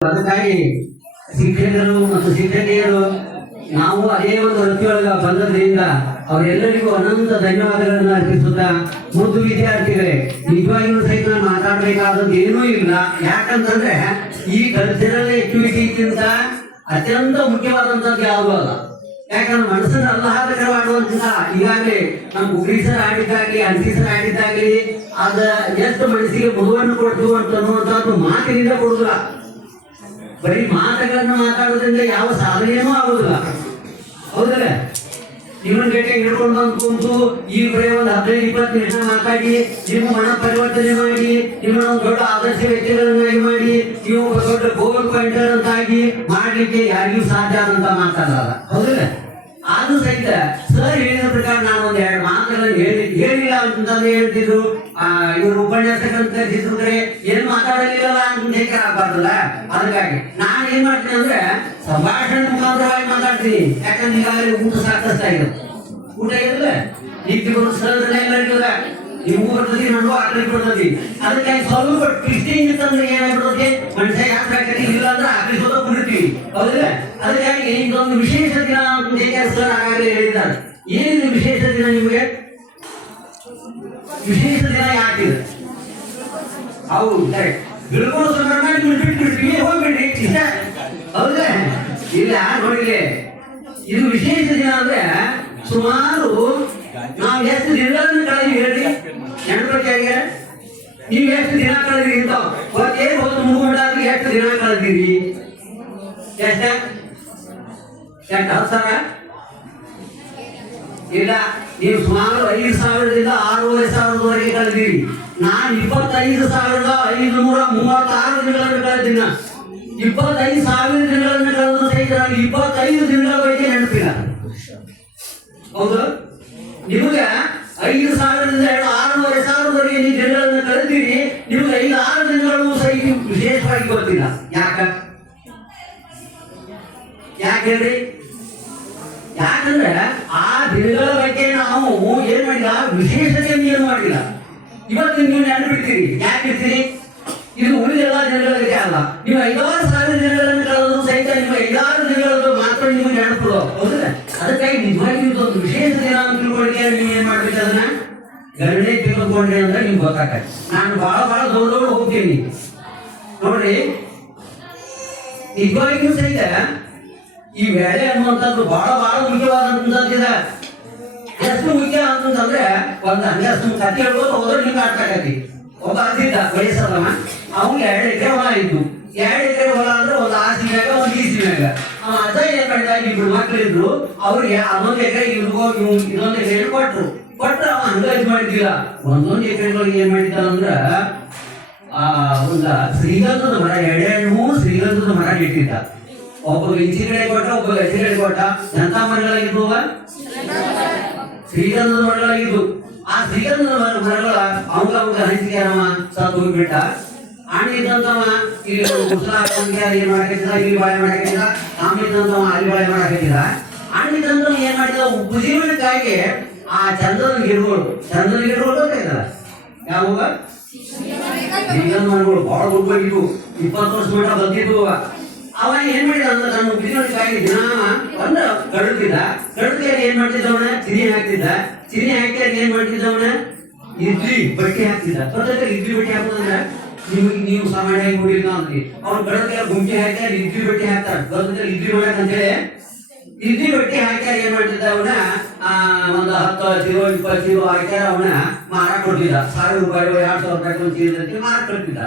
ಅದಕ್ಕಾಗಿ ಶಿಕ್ಷಕರು ಮತ್ತು ಶಿಕ್ಷಕಿಯರು ನಾವು ಅದೇ ಒಂದು ವೃತ್ತಿಯೊಳಗ ಬಂದದ್ರಿಂದ ಅವರೆಲ್ಲರಿಗೂ ಅನಂತ ಧನ್ಯವಾದಗಳನ್ನು ಅರ್ಪಿಸುತ್ತಾ, ಮುದ್ದು ವಿದ್ಯಾರ್ಥಿಗಳೇ, ನಿಜವಾಗಿಯೂ ಸಹಿತ ಮಾತಾಡಬೇಕಾದದ್ದು ಏನೂ ಇಲ್ಲ. ಯಾಕಂತಂದ್ರೆ ಈ ಕಲ್ಚರಲ್ ಆಕ್ಟಿವಿಟಿಗಿಂತ ಅತ್ಯಂತ ಮುಖ್ಯವಾದಂತದ್ದು ಯಾವುದೂ ಅಲ್ಲ. ಯಾಕಂದ್ರೆ ಮನಸ್ಸನ್ನು ಆಹ್ಲಾದಕರವಾಗುವಂತಹ ಈಗಾಗಲೇ ನಮ್ಮ ಉಗ್ರೀಸರ್ ಆಡಿದ್ದಾಗಲಿ ಅಂತೀಸರ್ ಆಡಿದ್ದಾಗಲಿ ಅದ ಎಷ್ಟು ಮನಸ್ಸಿಗೆ ಮಗುವನ್ನು ಕೊಡ್ತು ಅಂತನ್ನುವಂಥದ್ದು ಮಾತಿನಿಂದ ಕೊಡುದಿಲ್ಲ. ಬರೀ ಮಾತುಗಳನ್ನ ಮಾತಾಡೋದ್ರಿಂದ ಯಾವ ಸಾಧನೆಯೂ ಆಗುದಿಲ್ಲ. ಹೌದಲ್ಲ? ಇವನ್ ಗಂಟೆ ಹಿಡ್ಕೊಂಡು ಬಂದು ಕುಂತು ಈ ಬರೀ ಒಂದು 15-20 ನಿಮಿಷ ಮಾತಾಡಿ ನಿಮ್ಮ ಮನ ಪರಿವರ್ತನೆ ಮಾಡಿ ನಿಮ್ಮನ್ನ ಒಂದು ದೊಡ್ಡ ಆದರ್ಶ ವ್ಯಕ್ತಿಗಳನ್ನಾಗಿ ಮಾಡಿ ನೀವು ದೊಡ್ಡ ಗೋಲ್ ಪಾಯಿಂಟರ್ ಅಂತಾಗಿ ಮಾಡ್ಲಿಕ್ಕೆ ಯಾರಿಗೂ ಸಾಧ್ಯ ಆದಂತ ಮಾತಾಡಲ್ಲ. ಹೌದಲ್ಲ? ಆದ್ರೂ ಸಹಿತ ಸರ್ ಹೇಳಿದ ಪ್ರಕಾರ ನಾನು ಒಂದ್ 2 ಮಾತುಗಳನ್ನು ಹೇಳಿಲ್ಲ ಅಂತಂದ್ರೆ ಹೇಳ್ತಿದ್ರು. ಇವರು ಉಪನ್ಯಾಸಕರಂತ ಕರೆಸಿದ್ರೆ ಏನ್ ಮಾತಾಡಲಿಲ್ಲ ಅಂತ ಹೇಗೆ ಆಗ್ಬಾರ್ದಲ್ಲ. ಅದಕ್ಕಾಗಿ ನಾನು ಏನ್ ಮಾಡ್ತೀನಿ ಅಂದ್ರೆ ಸಂಭಾಷಣೆ ಮುಖಾಂತರವಾಗಿ ಮಾತಾಡ್ತೀನಿ. ಯಾಕಂದ್ರೆ ಈಗಾಗಲೇ ಊಟ ಸಾಕಷ್ಟಾಗಿದೆ. ಊಟ ಇರಲ್ಲ ನಿತ್ಯ ಬರೋ ಸರಳ ಎಲ್ಲರಿಗೂ ನೀವು ಬರ್ತದೆ, ನನಗೂ ಆಕಳಿಗೆ ಬರ್ತದೆ. ಅದಕ್ಕಾಗಿ ಸ್ವಲ್ಪ ಟ್ವಿಸ್ಟಿಂಗ್ ಇತ್ತಂದ್ರೆ ಏನಾಗ್ಬಿಡುತ್ತೆ, ಮನುಷ್ಯ ಯಾಕೆ ಇಲ್ಲ ಅಂದ್ರೆ ಆಕಳಿ ಸೋತ ಬಿಡ್ತೀವಿ. ಹೌದಿಲ್ಲ? ಅದಕ್ಕಾಗಿ ಇದೊಂದು ವಿಶೇಷ ದಿನ ಅಂತ ಹೇಗೆ ಸರ್ ಆಗಾಗಲೇ ಹೇಳಿದ್ದಾರೆ. ಏನಿದೆ ವಿಶೇಷ ದಿನ ನಿಮಗೆ? ವಿಶೇಷ ದಿನ ಯಾಕಿದೆ? ಹೌದು, ಕರೆಕ್ಟ್. ಬಿಳ್ಕೊಂಡು ಸಂದರ್ಭ ನಿಮ್ಗೆ ಬಿಟ್ಬಿಡ್ತೀವಿ, ಹೋಗ್ಬಿಡ್ರಿ ಇಷ್ಟ. ಹೌದಾ? ಇಲ್ಲ ನೋಡಿಲಿ, ಇದು ವಿಶೇಷ ದಿನ ಅಂದ್ರೆ ಸುಮಾರು ನಾವು ಎಷ್ಟು ದಿನಗಳನ್ನು ಕಳೆದ್ವಿ ಹೇಳ್ರಿ? ನೆನಪಕ್ಕಾಗ ನೀವು ಎಷ್ಟು ದಿನ ಕಳೆದ್ರಿ ಅಂತ ಏನು ಒಂದು ಮುಗಿದಾದ್ರೆ ಎಷ್ಟು ದಿನ ಕಳೆದಿರಿ? ಎಷ್ಟು 10,000? ಇಲ್ಲ, ನೀವು ಸುಮಾರು 5,000ದಿಂದ 6,500ವರೆಗೆ ಕಳೆದಿರಿ. ನಾನು 25,536 ದಿನಗಳನ್ನು ಕಳೆದಿನ. 25,000 ದಿನಗಳನ್ನು ಕಳೆದು ಸಹಿತ 25 ದಿನಗಳ ಬಗ್ಗೆ ನೆನಪಿಲ್ಲ. ಹೌದು? ನಿಮಗೆ 5,000ದಿಂದ 6,500ವರೆಗೆ ನೀವು ದಿನಗಳನ್ನು ಕಳೆದಿರಿ. ನಿಮ್ಗೆ 5-6 ದಿನಗಳು ಸಹಿತ ವಿಶೇಷವಾಗಿ ಗೊತ್ತಿಲ್ಲ. ಯಾಕೆ? ಯಾಕಂದ್ರೆ ಆ ದಿನಗಳ ಬಗ್ಗೆ ನಾವು ಏನ್ ಮಾಡಿಲ್ಲ, ವಿಶೇಷತೆಯನ್ನು ಏನು ಮಾಡಿಲ್ಲ. ಇವತ್ತು ನೀವು ನೆನಪಿಡ್ತೀರಿ. ಯಾಕೆ ಇರ್ತೀರಿ? ಇದು ಉಳಿದ ಎಲ್ಲ ದಿನಗಳಿಗೆ ಅಲ್ಲ. ನೀವು 5,000 ದಿನಗಳನ್ನು ಕಳೆದ್ರು ಸಹಿತ ನಿಮ್ಮ 5-6 ದಿನಗಳದ್ದು ಮಾತ್ರ ನೀವು ನೆನಪಿಡೋ. ಹೌದಲ್ಲ? ಅದಕ್ಕಾಗಿ ನಿಜವಾಗಿ ಇದೊಂದು ವಿಶೇಷ ದಿನ ಅಂತ ತಿಳ್ಕೊಳ್ಳಿ. ನೀವು ಏನ್ ಮಾಡ್ಬೇಕು, ಅದನ್ನ ಗಣನೆ ತಿಳ್ಕೊಂಡ್ರಿ ಅಂದ್ರೆ ನಿಮ್ಗೆ ಗೊತ್ತಾಗತ್ತೆ. ನಾನು ಬಹಳ ದೂರ ಹೋಗ್ತೀನಿ ನೋಡ್ರಿ. ನಿಜವಾಗಿಯೂ ಸಹಿತ ಈ ವೇಳೆ ಅನ್ನುವಂಥದ್ದು ಬಹಳ ಮುಖ್ಯವಾದಂತದ್ದಿದೆ. ಎಷ್ಟು ಮುಖ್ಯ ಅಂತಂದ್ರೆ ಒಂದು ಹಂಗಷ್ಟು ಕಥೆ ಹೇಳ್ಬೋದು, ಹೋದ್ರೆ ನಿಮ್ಗೆ ಅರ್ಥ ಆಗತಿ. ಒಬ್ಬ ಅರ್ಜಿದ್ದ ವಯಸ್ಸಲ್ಲಮ್ಮ, ಅವ್ನಿಗೆ 2 ಎಕರೆ ಹೊಲ ಇದ್ದು. 2 ಎಕರೆ ಹೊಲ ಅಂದ್ರೆ ಒಂದು ಆಸ್ತಿನಾಗ ಒಂದು ಈಸ್ತಿನಾಗ ಅದ ಏನ್ ಮಾಡಿದ, 2 ಮಕ್ಕಳಿದ್ರು. ಅವ್ರಿಗೆ 11 ಎಕರೆ ಇವ್ರಿಗೋ ಇನ್ನೊಂದು ಎಕರೆ ಕೊಟ್ರು. ಅವ ಹಂಗ ಮಾಡಿದ್ದಿಲ್ಲ. ಒಂದೊಂದು ಎಕರೆಗಳಿಗೆ ಏನ್ ಮಾಡಿದ ಅಂದ್ರ ಒಂದು ಶ್ರೀಗಂಧದ ಮರ, 2-3 ಶ್ರೀಗಂಧದ ಮರ ಇಟ್ಟಿದ್ದ. ಒಬ್ಬರು ಇಂಚಿ ಕಡೆ ಕೊಟ್ಟ, ಒಬ್ಬರು ಹೆಚ್ಚು ಕಡೆ ಕೊಟ್ಟ. ಎಂತ ಮರಗಳಾಗಿದ್ವು? ಶ್ರೀಗಂಧದ ಮರಗಳಾಗಿದ್ವು. ಆ ಶ್ರೀಗಂಧದ ಮರಗಳ ಅವಾಗ ಹಂಚಿಕೆ ಸತ್ತು ಹೋಗ್ಬಿಟ್ಟ. ಹಣ್ಣಿದ್ದಂತವ ಇಲ್ಲಿ ಮುಸಲ ಹಾಕೊಂಡ್ರೆ ಏನ್ ಮಾಡಾಕತ್ತಿದ, ಇಲ್ಲಿ ಬಾಳೆ ಮಾಡಾಕತ್ತಿದ. ಆಮೇಲಿದ್ದಂತವ ಅಲ್ಲಿ ಬಾಳೆ ಮಾಡಾಕತ್ತಿದ. ಹಣ್ಣಿದ್ದಂತವ ಏನ್ ಮಾಡಿದ, ಬುದ್ಧಿಮನಕ್ಕಾಗಿ ಆ ಚಂದನ ಗಿಡಗಳು ಗೊತ್ತಾಯ್ತಲ್ಲ ಯಾವಾಗ? ಶ್ರೀಗಂಧ ಮರಗಳು ಬಹಳ ದೊಡ್ಡವಾಗಿದ್ವು. 20 ವರ್ಷ ಮಟ್ಟ ಬಂದಿದ್ವು. ಅವ ಏನ್ ಮಾಡಿದ ಅಂದ್ರೆ ತನ್ನ ಬುದ್ಧಿಮನಕ್ಕಾಗಿ ದಿನ ಒಂದು ಕಡುತ್ತಿದ್ದ ಏನ್ ಮಾಡ್ತಿದ್ದವನ ಚಿನಿ ಹಾಕ್ತಿದ್ದಾಗ ಏನ್ ಮಾಡ್ತಿದ್ದವನ ಇಡ್ಲಿ ಬಟ್ಟೆ ಹಾಕ್ತಿದ್ದ. ಇಡ್ಲಿ ಬಟ್ಟೆ ಹಾಕೋದಂದ್ರೆ ನೀವು ಸಾಮಾನ್ಯವಾಗಿ ನೋಡಿಲ್ಲ ಅಂದ್ರೆ ಅವ್ನ ಕಡಕ್ಕೆ ಗುಂಪಿ ಹಾಕ್ಯಾರ ಇಡ್ಲಿ ಬಟ್ಟೆ ಹಾಕ್ತಾರ. ಇಡ್ಲಿ ಮಾಡಕ್ ಅಂತೇಳಿ ಇಡ್ಲಿ ಬಟ್ಟೆ ಹಾಕ್ಯಾರ ಏನ್ ಮಾಡ್ತಿದ್ದ, ಅವನ ಒಂದು 10 ಕಿಲೋ 20 ಕಿಲೋ ಹಾಕ್ಯಾರ ಅವನ ಮಾರಾಟ ಕೊಡ್ತಿದ್ದ. 1,000 ರೂಪಾಯಿ 2,000 ರೂಪಾಯಿ ಒಂದು ಚೀಲಕ್ಕೆ ಮಾರಾಟ ಕೊಡ್ತಿದ್ದ.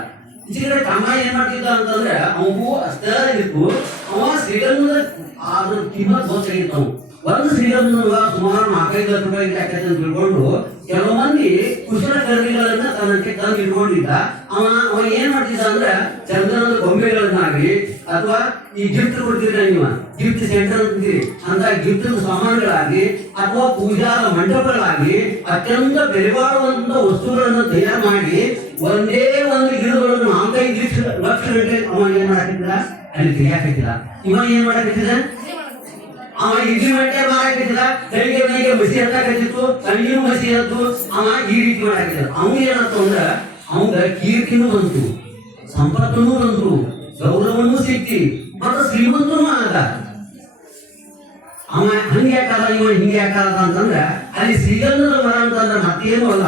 ಈಚೆ ತಮ್ಮ ಏನ್ ಮಾಡ್ತಿದ್ದ ಅಂತಂದ್ರೆ ಅವನು ಅಷ್ಟ ಇತ್ತು. ಅವ ಶ್ರೀಗಂಧದ ಅದ್ರ ಕಿಮ್ಮತ್ ಗೊತ್ತಾಗಿತ್ತು. ಒಂದು ಶ್ರೀಗಂಧದ ಸುಮಾರು 4-5 ಲಕ್ಷ ರೂಪಾಯಿ ಹಾಕೈತೆ ಅಂತ ತಿಳ್ಕೊಂಡು ಕೆಲವು ಮಂದಿ ಕುಶಲಕರ್ಮಿಗಳನ್ನ ತನ್ನಕ್ಕೆ ತಂದು ಇಟ್ಕೊಂಡಿದ್ದ. ಅವ ಏನ್ ಮಾಡ್ತಿದ್ದ ಅಂದ್ರೆ ಚಂದನದ ಗೊಂಬೆಗಳನ್ನಾಗ್ಲಿ ಅಥವಾ ಈ ಗಿಫ್ಟ್ ಕೊಡ್ತಿದ್ರೆ ನೀವು ಗಿಫ್ಟ್ ಸೆಂಟರ್ ಅಂತೀರಿ ಅಂತ ಗಿಫ್ಟ್ ಸಾಮಾನುಗಳಾಗ್ಲಿ ಅಥವಾ ಪೂಜಾ ಮಂಟಪಗಳಾಗ್ಲಿ ಅತ್ಯಂತ ಬೆಲೆಬಾಳುವಂತ ವಸ್ತುಗಳನ್ನು ತಯಾರು ಮಾಡಿ ಒಂದೇ ಒಂದು ಗಿಡಗಳನ್ನು 4-5 ಲಕ್ಷ ಗಂಟೆ ಅವ ಏನ್ ಮಾಡಾಕಿದ್ದ, ಅಲ್ಲಿ ತೆಗಿಯಾಕಿದ್ದ. ಇವ ಏನ್ ಮಾಡಾಕಿದ್ದ, ಅವ ಇಡ್ಲಿ ಬಟ್ಟೆ ಮಾರಾಕಿದ್ದ. ಬೆಳಿಗ್ಗೆ ಮಸಿ ಹತ್ತಾಕತ್ತಿತ್ತು, ಸಂಜೆನೂ ಮಸಿ ಹತ್ತು. ಅವ ಈ ರೀತಿ ಮಾಡಾಕಿದ್ದ. ಅವ್ನು ಏನಂತ ಅಂದ್ರ ಅವಂಗ ಕೀರ್ತಿನೂ ಬಂತು, ಸಂಪತ್ತೂ ಬಂತು, ಗೌರವನೂ ಸಿಕ್ತಿ ಮತ್ತು ಶ್ರೀಮಂತನೂ ಆದ. ಅವ ಹಂಗೆ ಯಾಕಲ್ಲ ಇವ ಹಿಂಗೆ ಯಾಕಲ್ಲ ಅಂತಂದ್ರೆ ಅಲ್ಲಿ ಶ್ರೀಗಂಧದ ಮರ ಅಂತಂದ್ರೆ ಮತ್ತೇನು ಅಲ್ಲ,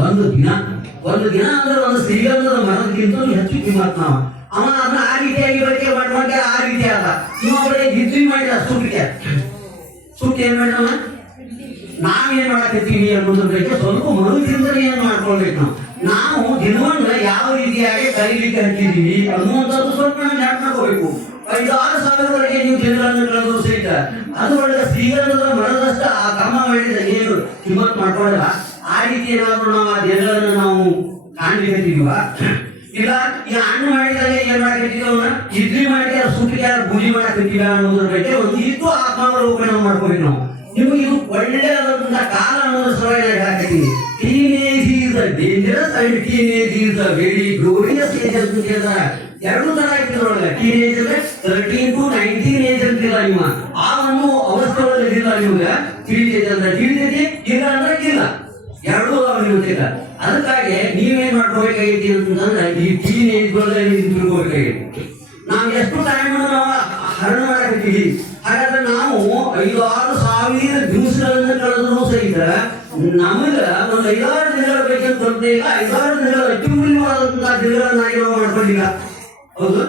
ಒಂದು ದಿನ ಅಂದ್ರೆ ಒಂದು ಶ್ರೀಗಂಧದ ಮರಕ್ಕಿಂತ ಹೆಚ್ಚು ಕಿಮ್ಮತ್ ನಾವ. ಅವ ಅದನ್ನ ಆ ರೀತಿಯಾಗಿ ಬಳಕೆ ಮಾಡ್ಕೊಂಡ್ರೆ ಆ ರೀತಿ ಆದ. ಇನ್ನೊಬ್ಬರೇ ಗಿದ್ವಿ ಮಾಡಿದ ಸುಟ್ಟು ಏನ್ ಮಾಡಿದವ, ನಾವೇನ್ ಮಾಡಕತ್ತೀವಿ ಅನ್ನೋದ್ರ ಬಗ್ಗೆ ಸ್ವಲ್ಪ ಮರುಚಿಂತನೆಯನ್ನು ಮಾಡ್ಕೊಳ್ಬೇಕು. ನಾವು ದಿನವನ್ನ ಯಾವ ರೀತಿಯಾಗಿ ಕಲಿಲಿಕ್ಕೆ ಹಚ್ಚಿದೀವಿ ಅನ್ನುವಂಥದ್ದು ಸ್ವಲ್ಪ ನಾವು ನೆನಪು ಮಾಡ್ಕೋಬೇಕು. 5-6 ಸಾವಿರವರೆಗೆ ನೀವು ದಿನಗಳನ್ನು ಕಳೆದ್ರು ಸಹಿತ ಅದರೊಳಗೆ ಶ್ರೀಗಂಧದ ಮರದಷ್ಟ ಆ ಕಮ್ಮ ಮಾಡಿದ ಏನು ಕಿಮ್ಮತ್ ಮಾಡ್ಕೊಳ್ಳಲ್ಲ. ಆ ರೀತಿ ಏನಾದ್ರು ನಾವು ಆ ದಿನಗಳನ್ನು ನಾವು ಕಾಣ್ಲಿಕ್ಕೀವ ಇಲ್ಲ. ಈ ಹಣ್ಣು ಮಾಡಿದಾಗ ಏನ್ ಮಾಡಕತ್ತೀವಿ, ಅವನ್ನ ಇಡ್ಲಿ ಮಾಡಿ ಸುಟ್ಟಿಗೆ ಪೂಜೆ ಮಾಡಕತ್ತೀವ ಅನ್ನೋದ್ರ ಬಗ್ಗೆ ಒಂದು ಇಟ್ಟು ಆತ್ಮಾವಲೋಕನ ಮಾಡ್ಕೋಬೇಕು ನಾವು. ನಿಮಗೆ ಇದು ಒಳ್ಳೆಯದಂತ ಕಾಲ ಅನ್ನೋದ್ರ ಸಲುವಾಗಿ ಹೇಳಕತ್ತೀನಿ. Teenage is dangerous and teenage is very glorious age ಅಂತ ಹೇಳ್ತಾರೆ. ಎರಡು ತರ ಇಟ್ಟಿದ್ರೊಳಗೆ ಟೀನೇಜ್ ಅಂದ್ರೆ 13 to 19 ಏಜ್ ಅಂತಿಲ್ಲ. ನಿಮ್ಮ ಆ ಒಂದು ಅವಸ್ಥೆಯೊಳಗೆ ಇಲ್ಲ. ನಿಮ್ಗೆ ತಿಳಿತೈತೆ ಅಂದ್ರೆ ತಿಳಿತೈತಿ, ಇಲ್ಲ ಅಂದ್ರೆ ಇಲ್ಲ, ಎರಡೂ ನಿಮ್ಗೆ. ಅದಕ್ಕಾಗಿ ನೀವೇನ್ ಮಾಡ್ಕೋಬೇಕಾಗೈತಿ ಅಂತಂದ್ರೆ ಈ ಟೀನೇಜ್ ಒಳಗೆ ತಿಳ್ಕೋಬೇಕಾಗೈತಿ. ನಾವು ಎಷ್ಟು ಟೈಮ್ ನಾವು ಹರಣ ಮಾಡಕತ್ತೀವಿ. ಹಾಗಾದ್ರೆ ನಾವು 5-6 ಸಾವಿರ ದಿವಸಗಳನ್ನ ಕಳೆದ್ರು ಸಹಿತ ನಮಗ ಒಂದು 5-6 ದಿನಗಳ ಬೇಕಂತ ಬರ್ತೇ ಇಲ್ಲ. 5-6 ದಿನಗಳ ಅತ್ಯುಮೂಲ್ಯವಾದಂತಹ ದಿನಗಳನ್ನಾಗಿ ನಾವು ಮಾಡ್ಕೊಂಡಿಲ್ಲ. ಹೌದು,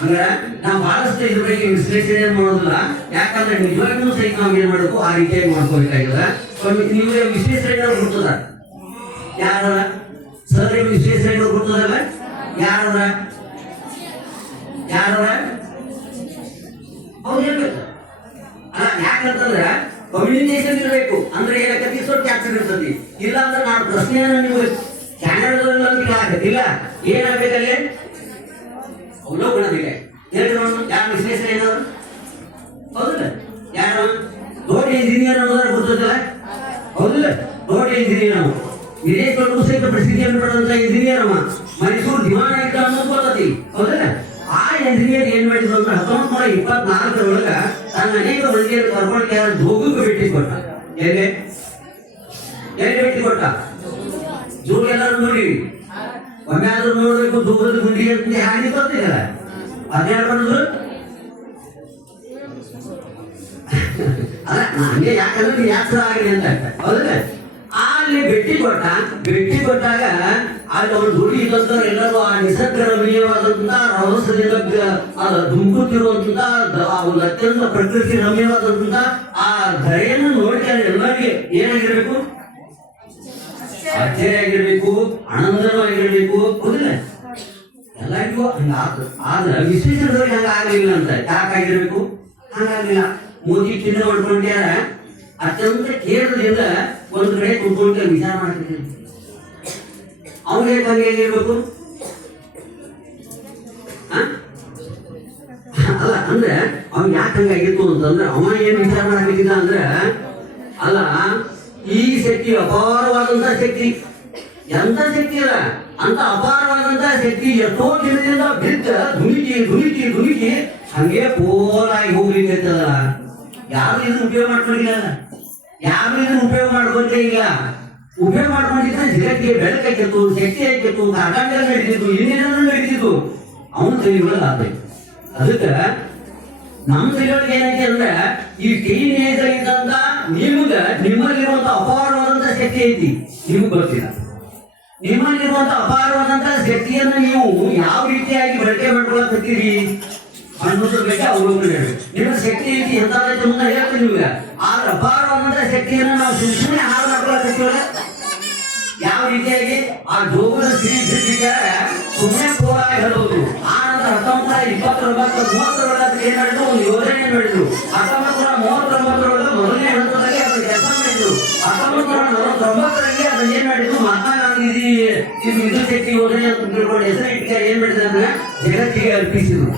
ಅಂದ್ರೆ ನಾವು ಬಹಳಷ್ಟು ಇದ್ರ ಬಗ್ಗೆ ವಿಶ್ಲೇಷಣೆ ಮಾಡೋದಿಲ್ಲ. ಯಾಕಂದ್ರೆ ನಿಜವಾಗ್ಲೂ ಸಹಿತ ನಾವು ಏನ್ ಮಾಡಬೇಕು ಆ ರೀತಿಯಾಗಿ ಮಾಡ್ಕೋಬೇಕಾಗಿದೆ. ನೀವೇ ವಿಶ್ಲೇಷಣೆ ಕೊಡ್ತದ ಯಾರ ಸರ್, ವಿಶ್ಲೇಷಣೆ ಕೊಡ್ತದಲ್ಲ ಯಾರ ಅವ್ರು ಹೇಳ್ಬೇಕು ಅಲ್ಲ. ಯಾಕಂತಂದ್ರೆ ಕಮ್ಯುನಿಕೇಶನ್ ಇರಬೇಕು. ಅಂದ್ರೆ ಏನಕ್ಕತಿ ಸ್ವಲ್ಪ ಕ್ಯಾಪ್ಚರ್ ಇರ್ತತಿ. ಇಲ್ಲ ಅಂದ್ರೆ ನಾನು ಪ್ರಶ್ನೆಯನ್ನ ನೀವು ಚಾನಲ್ಗಳಲ್ಲಿ ಕೇಳಾಕತ್ತಿಲ್ಲ, ಏನಾಗಬೇಕಲ್ಲಿ ಅವಲೋಕನ ಬೇಕಾಗಿ ಹೇಳ್ರಿ ನೋಡೋಣ. ಯಾರು ವಿಶ್ಲೇಷಣೆ ಏನಾದ್ರು ಹೌದಿಲ್ಲ, ಯಾರು ದೊಡ್ಡ ಇಂಜಿನಿಯರ್ ಅನ್ನೋದ್ರ ಗೊತ್ತಲ್ಲ, ಹೌದಿಲ್ಲ, ದೊಡ್ಡ ಇಂಜಿನಿಯರ್ ಅವ ವಿದೇಶದೊಳಗೂ ಸಹಿತ ಪ್ರಸಿದ್ಧಿಯನ್ನು ಪಡೆದಂತ ಇಂಜಿನಿಯರ್ ಅವ. ಮೈಸೂರು ದಿವಾನ ಇದ್ದ ಅನ್ನೋದು ಗೊತ್ತತಿ, ಹೌದಿಲ್ಲ. ಆ ಇಂಜಿನಿಯರ್ ಏನ್ ಮಾಡಿದ್ರು ಅಂದ್ರೆ 1924 ತನ್ನ ಅನೇಕ ಮಂದಿಯನ್ನು ಕರ್ಕೊಂಡು ಜೋಗಕ್ಕೆ ಭೇಟಿ ಕೊಟ್ಟ. ಎಲ್ಲಿ ಭೇಟಿ ಕೊಟ್ಟ? ಜೋಗ ಎಲ್ಲರೂ ನೋಡಿ, ಒಮ್ಮೆ ಆದ್ರೂ ನೋಡ್ಬೇಕು. ಜೋಗದ ಗುಂಡಿ ಅಂತ ಹಾಗೆ ಗೊತ್ತಿಲ್ಲ, ಅದೇ ಬಂದ್ರು ಅಲ್ಲ ಹಂಗೆ. ಯಾಕಂದ್ರೆ ಯಾತ್ರೆ ಆಗಲಿ ಅಂತ ಹೌದಲ್ಲ. ಅಲ್ಲಿ ಭೇಟಿ ಕೊಟ್ಟಾಗ ಅಲ್ಲಿ ಅವ್ರು ದುಡಿ ಇದ್ದಂತ ಎಲ್ಲರೂ ಆ ನಿಸರ್ಗ ರಮಣೀಯವಾದಂತಹ ರಹಸ್ಯದಿಂದ ಧುಮುಕುತ್ತಿರುವಂತಹ ಒಂದು ಅತ್ಯಂತ ಪ್ರಕೃತಿ ರಮ್ಯವಾದಂತಹ ಆ ಧರೆಯನ್ನು ನೋಡಿ ಎಲ್ಲರಿಗೆ ಏನಾಗಿರ್ಬೇಕು, ಆಶ್ಚರ್ಯ ಆಗಿರ್ಬೇಕು, ಆನಂದವಾಗಿರ್ಬೇಕು, ಹೌದಿಲ್ಲ. ಎಲ್ಲರಿಗೂ ಹಂಗ ಆದ್ರೆ ವಿಶ್ಲೇಷಣೆದವ್ರಿಗೆ ಹಂಗ ಆಗಲಿಲ್ಲ ಅಂತ. ಯಾಕಾಗಿರ್ಬೇಕು? ಹಂಗಾಗಿಲ್ಲ. ಮೋದಿ ಚಿನ್ನ ಮಾಡ್ಕೊಂಡ್ಯಾರ ಅತ್ಯಂತ ಕೇರಳದಿಂದ ಒಂದು ಕಡೆ ಕುತ್ಕೊಂಡು ವಿಚಾರ ಮಾಡ್ತಿದ್ದೀನಿ. ಅವನಿಗೆ ಹಂಗೆ ಹೇಗಿರ್ಬೇಕು ಅಲ್ಲ. ಅಂದ್ರೆ ಅವ್ನ್ ಯಾಕೆ ಹಂಗಾಗಿತ್ತು ಅಂತಂದ್ರೆ ಅವ ಏನ್ ವಿಚಾರ ಮಾಡಬೇಕಿಲ್ಲ ಅಂದ್ರೆ ಅಲ್ಲ, ಈ ಶಕ್ತಿ ಅಪಾರವಾದಂತಹ ಶಕ್ತಿ. ಎಂತ ಶಕ್ತಿ ಅಲ್ಲ ಅಂತ ಅಪಾರವಾದಂತಹ ಶಕ್ತಿ ಎಷ್ಟೋ ದಿನದಿಂದ ಬಿದ್ದ ಧುಮುಕಿ ಹಂಗೆ ಪೋಲಾಗಿ ಹೋಗ್ಲಿಕ್ಕೆ ಯಾರು ಇದನ್ನ ಉಪಯೋಗ ಮಾಡ್ಕೊಂಡಿಲ್ಲ. ಇಲ್ಲ. ಉಪಯೋಗ ಮಾಡ್ಕೊಂಡಿದ್ರೆ ಜಗತ್ತಿಗೆ ಬೆಳಕಾಗಿತ್ತು, ಶಕ್ತಿ ಆಗಿತ್ತು, ಕಾಟಾಂಗ ನಡೀತಿತ್ತು, ಇನ್ನೇನೋ ನಡೀತಿತ್ತು. ಅವನು ತಿಳಿಗಳು ಆಗ್ಬೇಕು. ಅದಕ್ಕೆ ನಮ್ಮ ತಿಳಿಗಳಿಗೆ ಏನೈತಿ ಅಂದ್ರೆ ಈ ಟೀನೇಜ್ ಇದ್ದಂತ ನಿಮ್ಮಲ್ಲಿರುವಂತ ಅಪಾರವಾದಂತ ಶಕ್ತಿ ಐತಿ, ನಿಮ್ಗೆ ಗೊತ್ತಿಲ್ಲ. ನಿಮ್ಮಲ್ಲಿರುವಂತ ಅಪಾರವಾದಂತ ಶಕ್ತಿಯನ್ನು ನೀವು ಯಾವ ರೀತಿಯಾಗಿ ಬಳಕೆ ಮಾಡ್ಕೊಳಕತ್ತೀರಿ ಅನ್ನೋದ್ರ ಬಗ್ಗೆ ಅವಲೋಕನ ಹೇಳಬೇಕು. ನಿಮ್ಮ ಶಕ್ತಿ ಐತಿ ಎಂತ ಮುಂದೆ ಹೇಳ್ತೀನಿ ನಿಮ್ಗೆ. ಆದ್ರೆ ಅಪಾರವಾದಂತ ಶಕ್ತಿಯನ್ನು ನಾವು ಸುಮ್ಮನೆ ಹಾಳು ಮಾಡ್ಕೊಳಕತ್ತೀವಲ್ಲ, ಯಾವ ರೀತಿಯಾಗಿ ಆ ಜೋಗದ ಸಿರಿ ಬಿಟ್ಟಿದ್ದಾರೆ ಸುಮ್ಮನೆ ಪೋಲಾಗಿ ಹೇಳಬಹುದು. ಆ ನಂತರ 1929-30 ಏನ್ ಮಾಡಿದ್ರು, ಒಂದು ಯೋಜನೆ ಮಾಡಿದ್ರು. 1939 ಮೊದಲನೇ ಹಂತದಲ್ಲಿ ಅದನ್ನ ಕೆಲಸ ಮಾಡಿದ್ರು. 1949 ಅದನ್ನ ಏನ್ ಮಾಡಿದ್ರು, ಮಹಾತ್ಮ ಗಾಂಧೀಜಿ ಇದು ವಿದ್ಯುತ್ ಶಕ್ತಿ ಯೋಜನೆ ಅಂತ ತಿಳ್ಕೊಂಡು ಹೆಸರು ಇಟ್ಟಿಗೆ ಏನ್ ಮಾಡಿದ್ರು ಅಂದ್ರೆ ಜಗತ್ತಿಗೆ ಅರ್ಪಿಸಿದ್ರು.